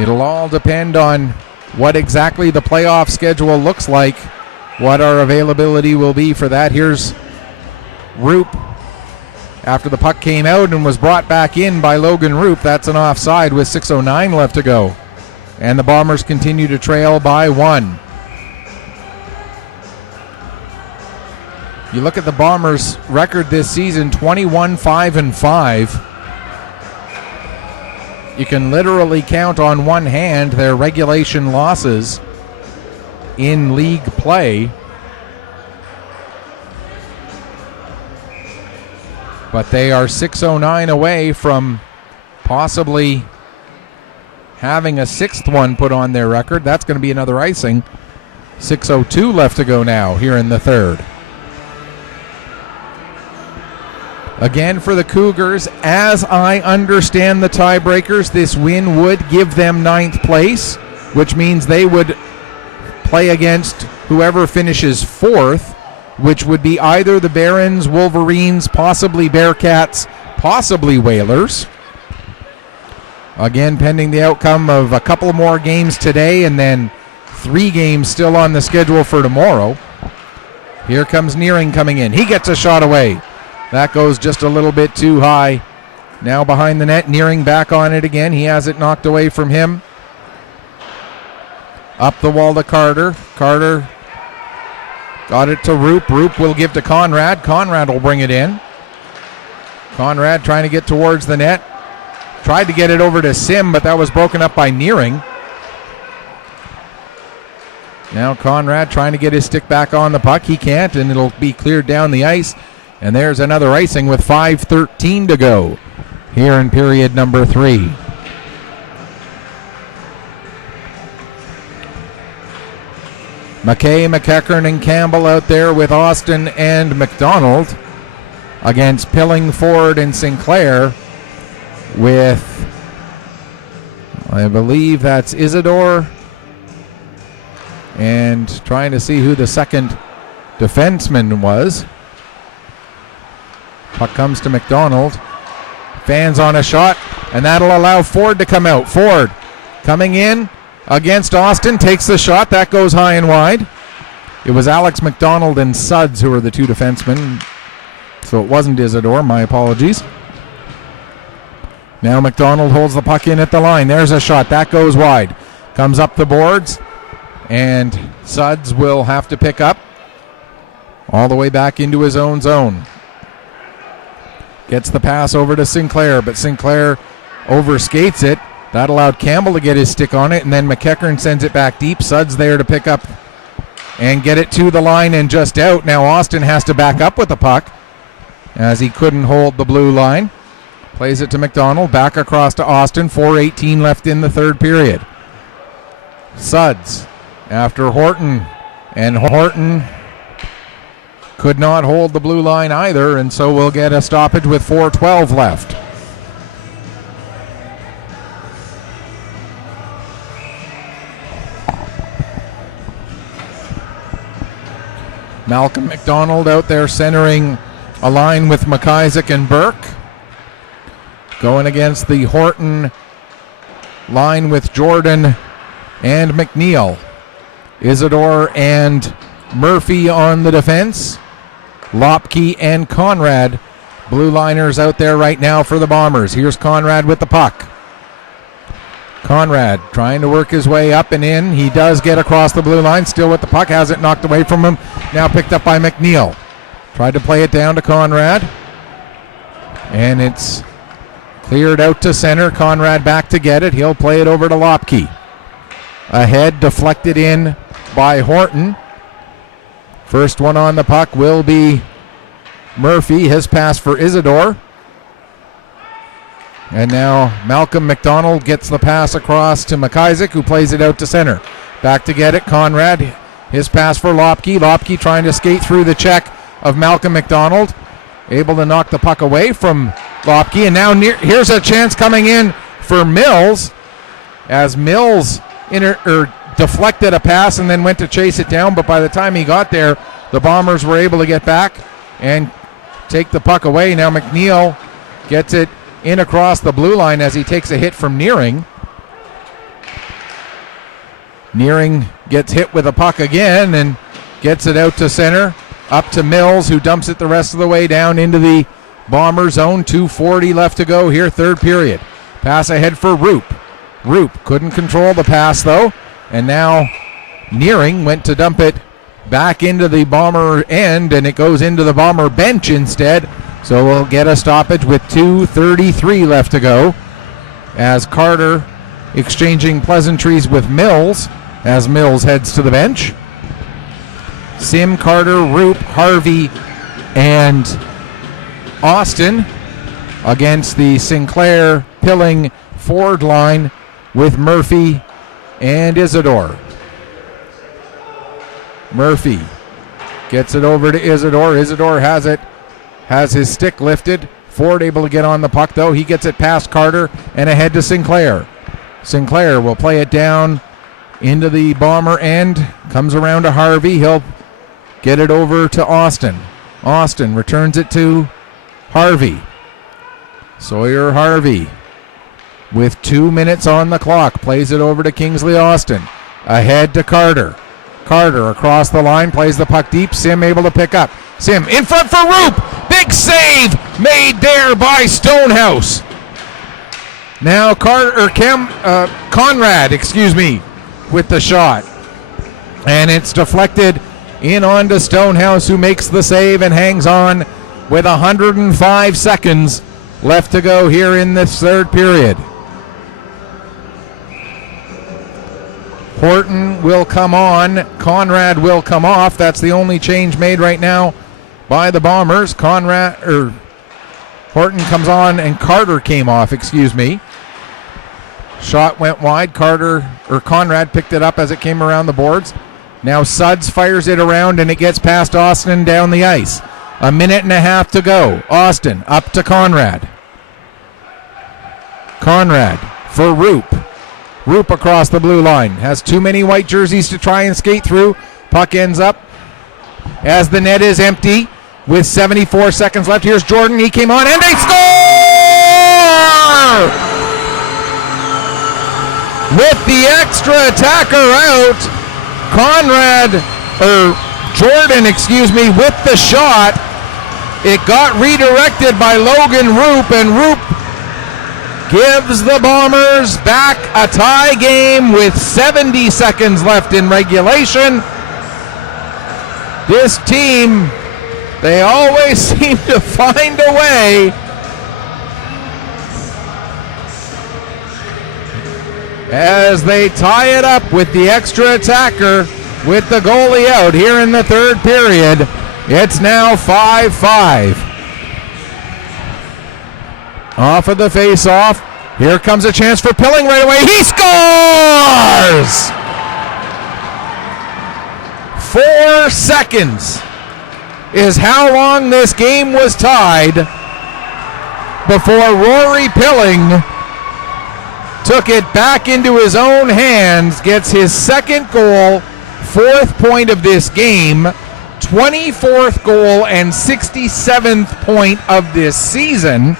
it'll all depend on what exactly the playoff schedule looks like, what our availability will be for that. Here's Roop after the puck came out and was brought back in by Logan Roop. That's an offside with 6:09 left to go. And the Bombers continue to trail by 1. You look at the Bombers' record this season, 21-5-5. You can literally count on one hand their regulation losses in league play. But they are 6:09 away from possibly having a sixth one put on their record. That's going to be another icing. 6:02 left to go now here in the third. Again, for the Cougars, as I understand the tiebreakers, this win would give them 9th place, which means they would play against whoever finishes 4th, which would be either the Barons, Wolverines, possibly Bearcats, possibly Whalers. Again, pending the outcome of a couple more games today and then 3 games still on the schedule for tomorrow. Here comes Nearing coming in. He gets a shot away. That goes just a little bit too high. Now behind the net, Nearing back on it again. He has it knocked away from him. Up the wall to Carter. Carter got it to Roop. Roop will give to Conrad. Conrad will bring it in. Conrad trying to get towards the net. Tried to get it over to Sim, but that was broken up by Nearing. Now Conrad trying to get his stick back on the puck. He can't, and it'll be cleared down the ice. And there's another icing with 5:13 to go here in period number 3. McKay, McEachern, and Campbell out there with Austin and McDonald against Pilling, Ford, and Sinclair with, I believe that's Isidore, and trying to see who the second defenseman was. Puck comes to McDonald. Fans on a shot, and that'll allow Ford to come out. Ford coming in against Austin, takes the shot. That goes high and wide. It was Alex McDonald and Suds who were the 2 defensemen, so it wasn't Isidore. My apologies. Now McDonald holds the puck in at the line. There's a shot. That goes wide. Comes up the boards, and Suds will have to pick up all the way back into his own zone. Gets the pass over to Sinclair, but Sinclair overskates it. That allowed Campbell to get his stick on it, and then McEachern sends it back deep. Suds there to pick up and get it to the line and just out. Now Austin has to back up with the puck as he couldn't hold the blue line. Plays it to McDonald, back across to Austin. 4:18 left in the third period. Suds after Horton, and Horton could not hold the blue line either, and so we'll get a stoppage with 4:12 left. Malcolm McDonald out there centering a line with McIsaac and Burke. going against the Horton line with Jordan and McNeil. Isidore and Murphy on the defense. Lopke and Conrad, blue liners out there right now for the Bombers. Here's Conrad with the puck. Conrad trying to work his way up and in. He does get across the blue line, still with the puck, has it knocked away from him. Now picked up by McNeil. Tried to play it down to Conrad. And it's cleared out to center. Conrad back to get it. He'll play it over to Lopke. Ahead, deflected in by Horton. First one on the puck will be Murphy. His pass for Isidore. And now Malcolm McDonald gets the pass across to McIsaac, who plays it out to center. Back to get it, Conrad. His pass for Lopke. Lopke trying to skate through the check of Malcolm McDonald. Able to knock the puck away from Lopke. And now here's a chance coming in for Mills. As Mills deflected a pass and then went to chase it down. But by the time he got there, the Bombers were able to get back and take the puck away. Now McNeil gets it in across the blue line as he takes a hit from Nearing. Nearing gets hit with a puck again and gets it out to center. Up to Mills, who dumps it the rest of the way down into the Bomber zone. 2:40 left to go here, third period. Pass ahead for Roop. Roop couldn't control the pass though. And now Nearing went to dump it back into the Bomber end, and it goes into the Bomber bench instead. So we'll get a stoppage with 2:33 left to go, as Carter exchanging pleasantries with Mills as Mills heads to the bench. Sim, Carter, Roop, Harvey, and Austin against the Sinclair Pilling forward line with Murphy and Isidore. Murphy gets it over to Isidore. Isidore has it, has his stick lifted. Ford able to get on the puck though. He gets it past Carter and ahead to Sinclair. Sinclair will play it down into the Bomber end. Comes around to Harvey. He'll get it over to Austin. Austin returns it to Harvey. Sawyer Harvey with 2 minutes on the clock. Plays it over to Kingsley Austin. Ahead to Carter. Carter across the line, plays the puck deep. Sim able to pick up. Sim in front for Roop. Big save made there by Stonehouse. Now Conrad, with the shot. And it's deflected in onto Stonehouse, who makes the save and hangs on with 105 seconds left to go here in this third period. Horton will come on. Conrad will come off. That's the only change made right now by the Bombers. Horton comes on and Carter came off, Shot went wide. Conrad picked it up as it came around the boards. Now Suds fires it around and it gets past Austin down the ice. 1.5 minutes to go. Austin up to Conrad. Conrad for Roop. Roop across the blue line. Has too many white jerseys to try and skate through. Puck ends up as the net is empty with 74 seconds left. Here's Jordan. He came on and they score! With the extra attacker out, Jordan, with the shot. It got redirected by Logan Roop, and Roop gives the Bombers back a tie game with 70 seconds left in regulation. This team, they always seem to find a way. As they tie it up with the extra attacker with the goalie out here in the third period. It's now 5-5. Off of the face-off. Here comes a chance for Pilling right away. He scores! 4 seconds is how long this game was tied before Rory Pilling took it back into his own hands, gets his second goal, 4th point of this game, 24th goal and 67th point of this season.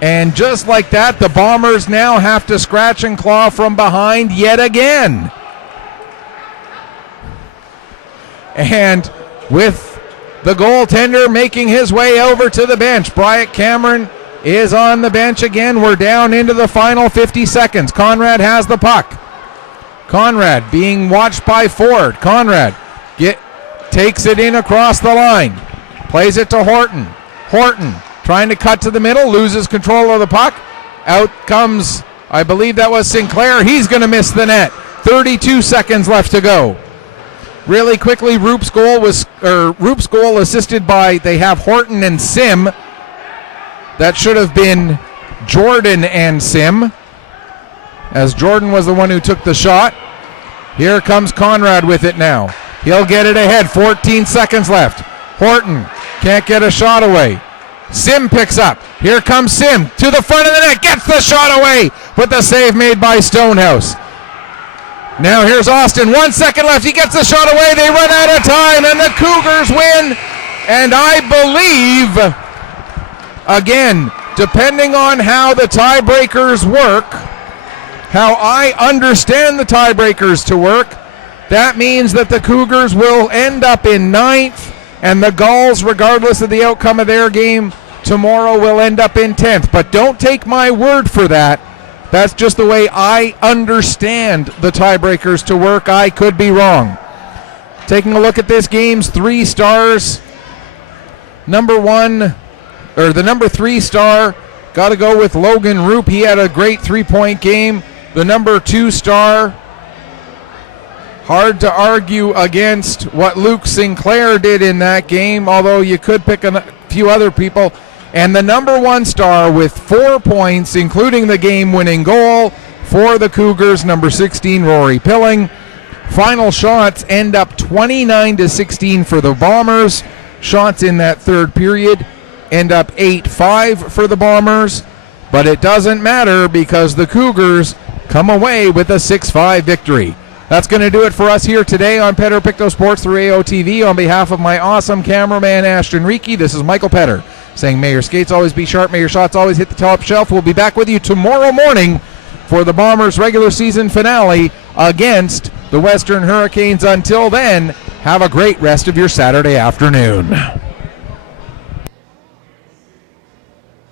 And just like that, the Bombers now have to scratch and claw from behind yet again. And with the goaltender making his way over to the bench, Bryant Cameron is on the bench again. We're down into the final 50 seconds. Conrad has the puck. Conrad being watched by Ford. Conrad takes it in across the line. Plays it to Horton. Horton trying to cut to the middle, loses control of the puck. Out comes, I believe that was Sinclair. He's going to miss the net. 32 seconds left to go. Really quickly, Roop's goal assisted by, they have Horton and Sim. That should have been Jordan and Sim, as Jordan was the one who took the shot. Here comes Conrad with it now. He'll get it ahead. 14 seconds left. Horton can't get a shot away. Sim picks up. Here comes Sim to the front of the net. Gets the shot away, but the save made by Stonehouse. Now here's Austin. 1 second left. He gets the shot away. They run out of time, and the Cougars win. And I believe, again, depending on how the tiebreakers work, how I understand the tiebreakers to work, that means that the Cougars will end up in 9th, and the Gulls, regardless of the outcome of their game tomorrow, will end up in 10th. But don't take my word for that. That's just the way I understand the tiebreakers to work. I could be wrong. Taking a look at this game's 3 stars. The number 3 star, got to go with Logan Roop. He had a great 3-point game. The number 2 star, hard to argue against what Luke Sinclair did in that game, although you could pick a few other people. And the number 1 star with 4 points, including the game-winning goal for the Cougars, number 16, Rory Pilling. Final shots end up 29-16 for the Bombers. Shots in that third period end up 8-5 for the Bombers. But it doesn't matter because the Cougars come away with a 6-5 victory. That's going to do it for us here today on Petter Pictou Sports through AOTV. On behalf of my awesome cameraman, Ashton Reiki, this is Michael Petter saying may your skates always be sharp, may your shots always hit the top shelf. We'll be back with you tomorrow morning for the Bombers' regular season finale against the Western Hurricanes. Until then, have a great rest of your Saturday afternoon.